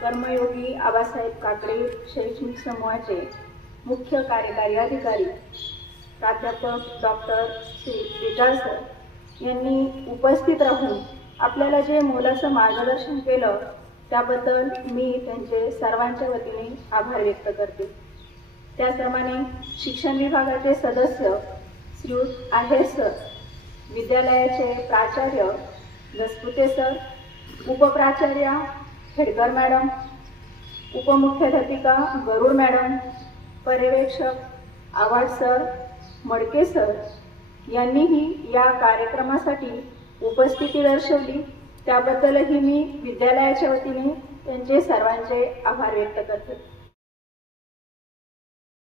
कर्मयोगी आबासाहेब काकडे शैक्षणिक समूहाचे मुख्य कार्यकारी अधिकारी प्राध्यापक डॉक्टर श्री विटाळ सर यांनी उपस्थित राहून आपल्याला जे मोलाचं मार्गदर्शन केलं त्याबद्दल मी त्यांचे सर्वांच्या वतीने आभार व्यक्त करते. त्याचप्रमाणे शिक्षण विभागाचे सदस्य श्रीयुत आहेर सर, विद्यालयाचे प्राचार्य दसपुते सर, उपप्राचार्य खेडकर मॅडम, उपमुख्याध्यापिका गरुड मॅडम, पर्यवेक्षक आव्हाड सर, मडके सर यांनीही या कार्यक्रमासाठी उपस्थिती दर्शवली. त्याबद्दलही मी विद्यालयाच्या वतीने त्यांचे सर्वांचे आभार व्यक्त करते.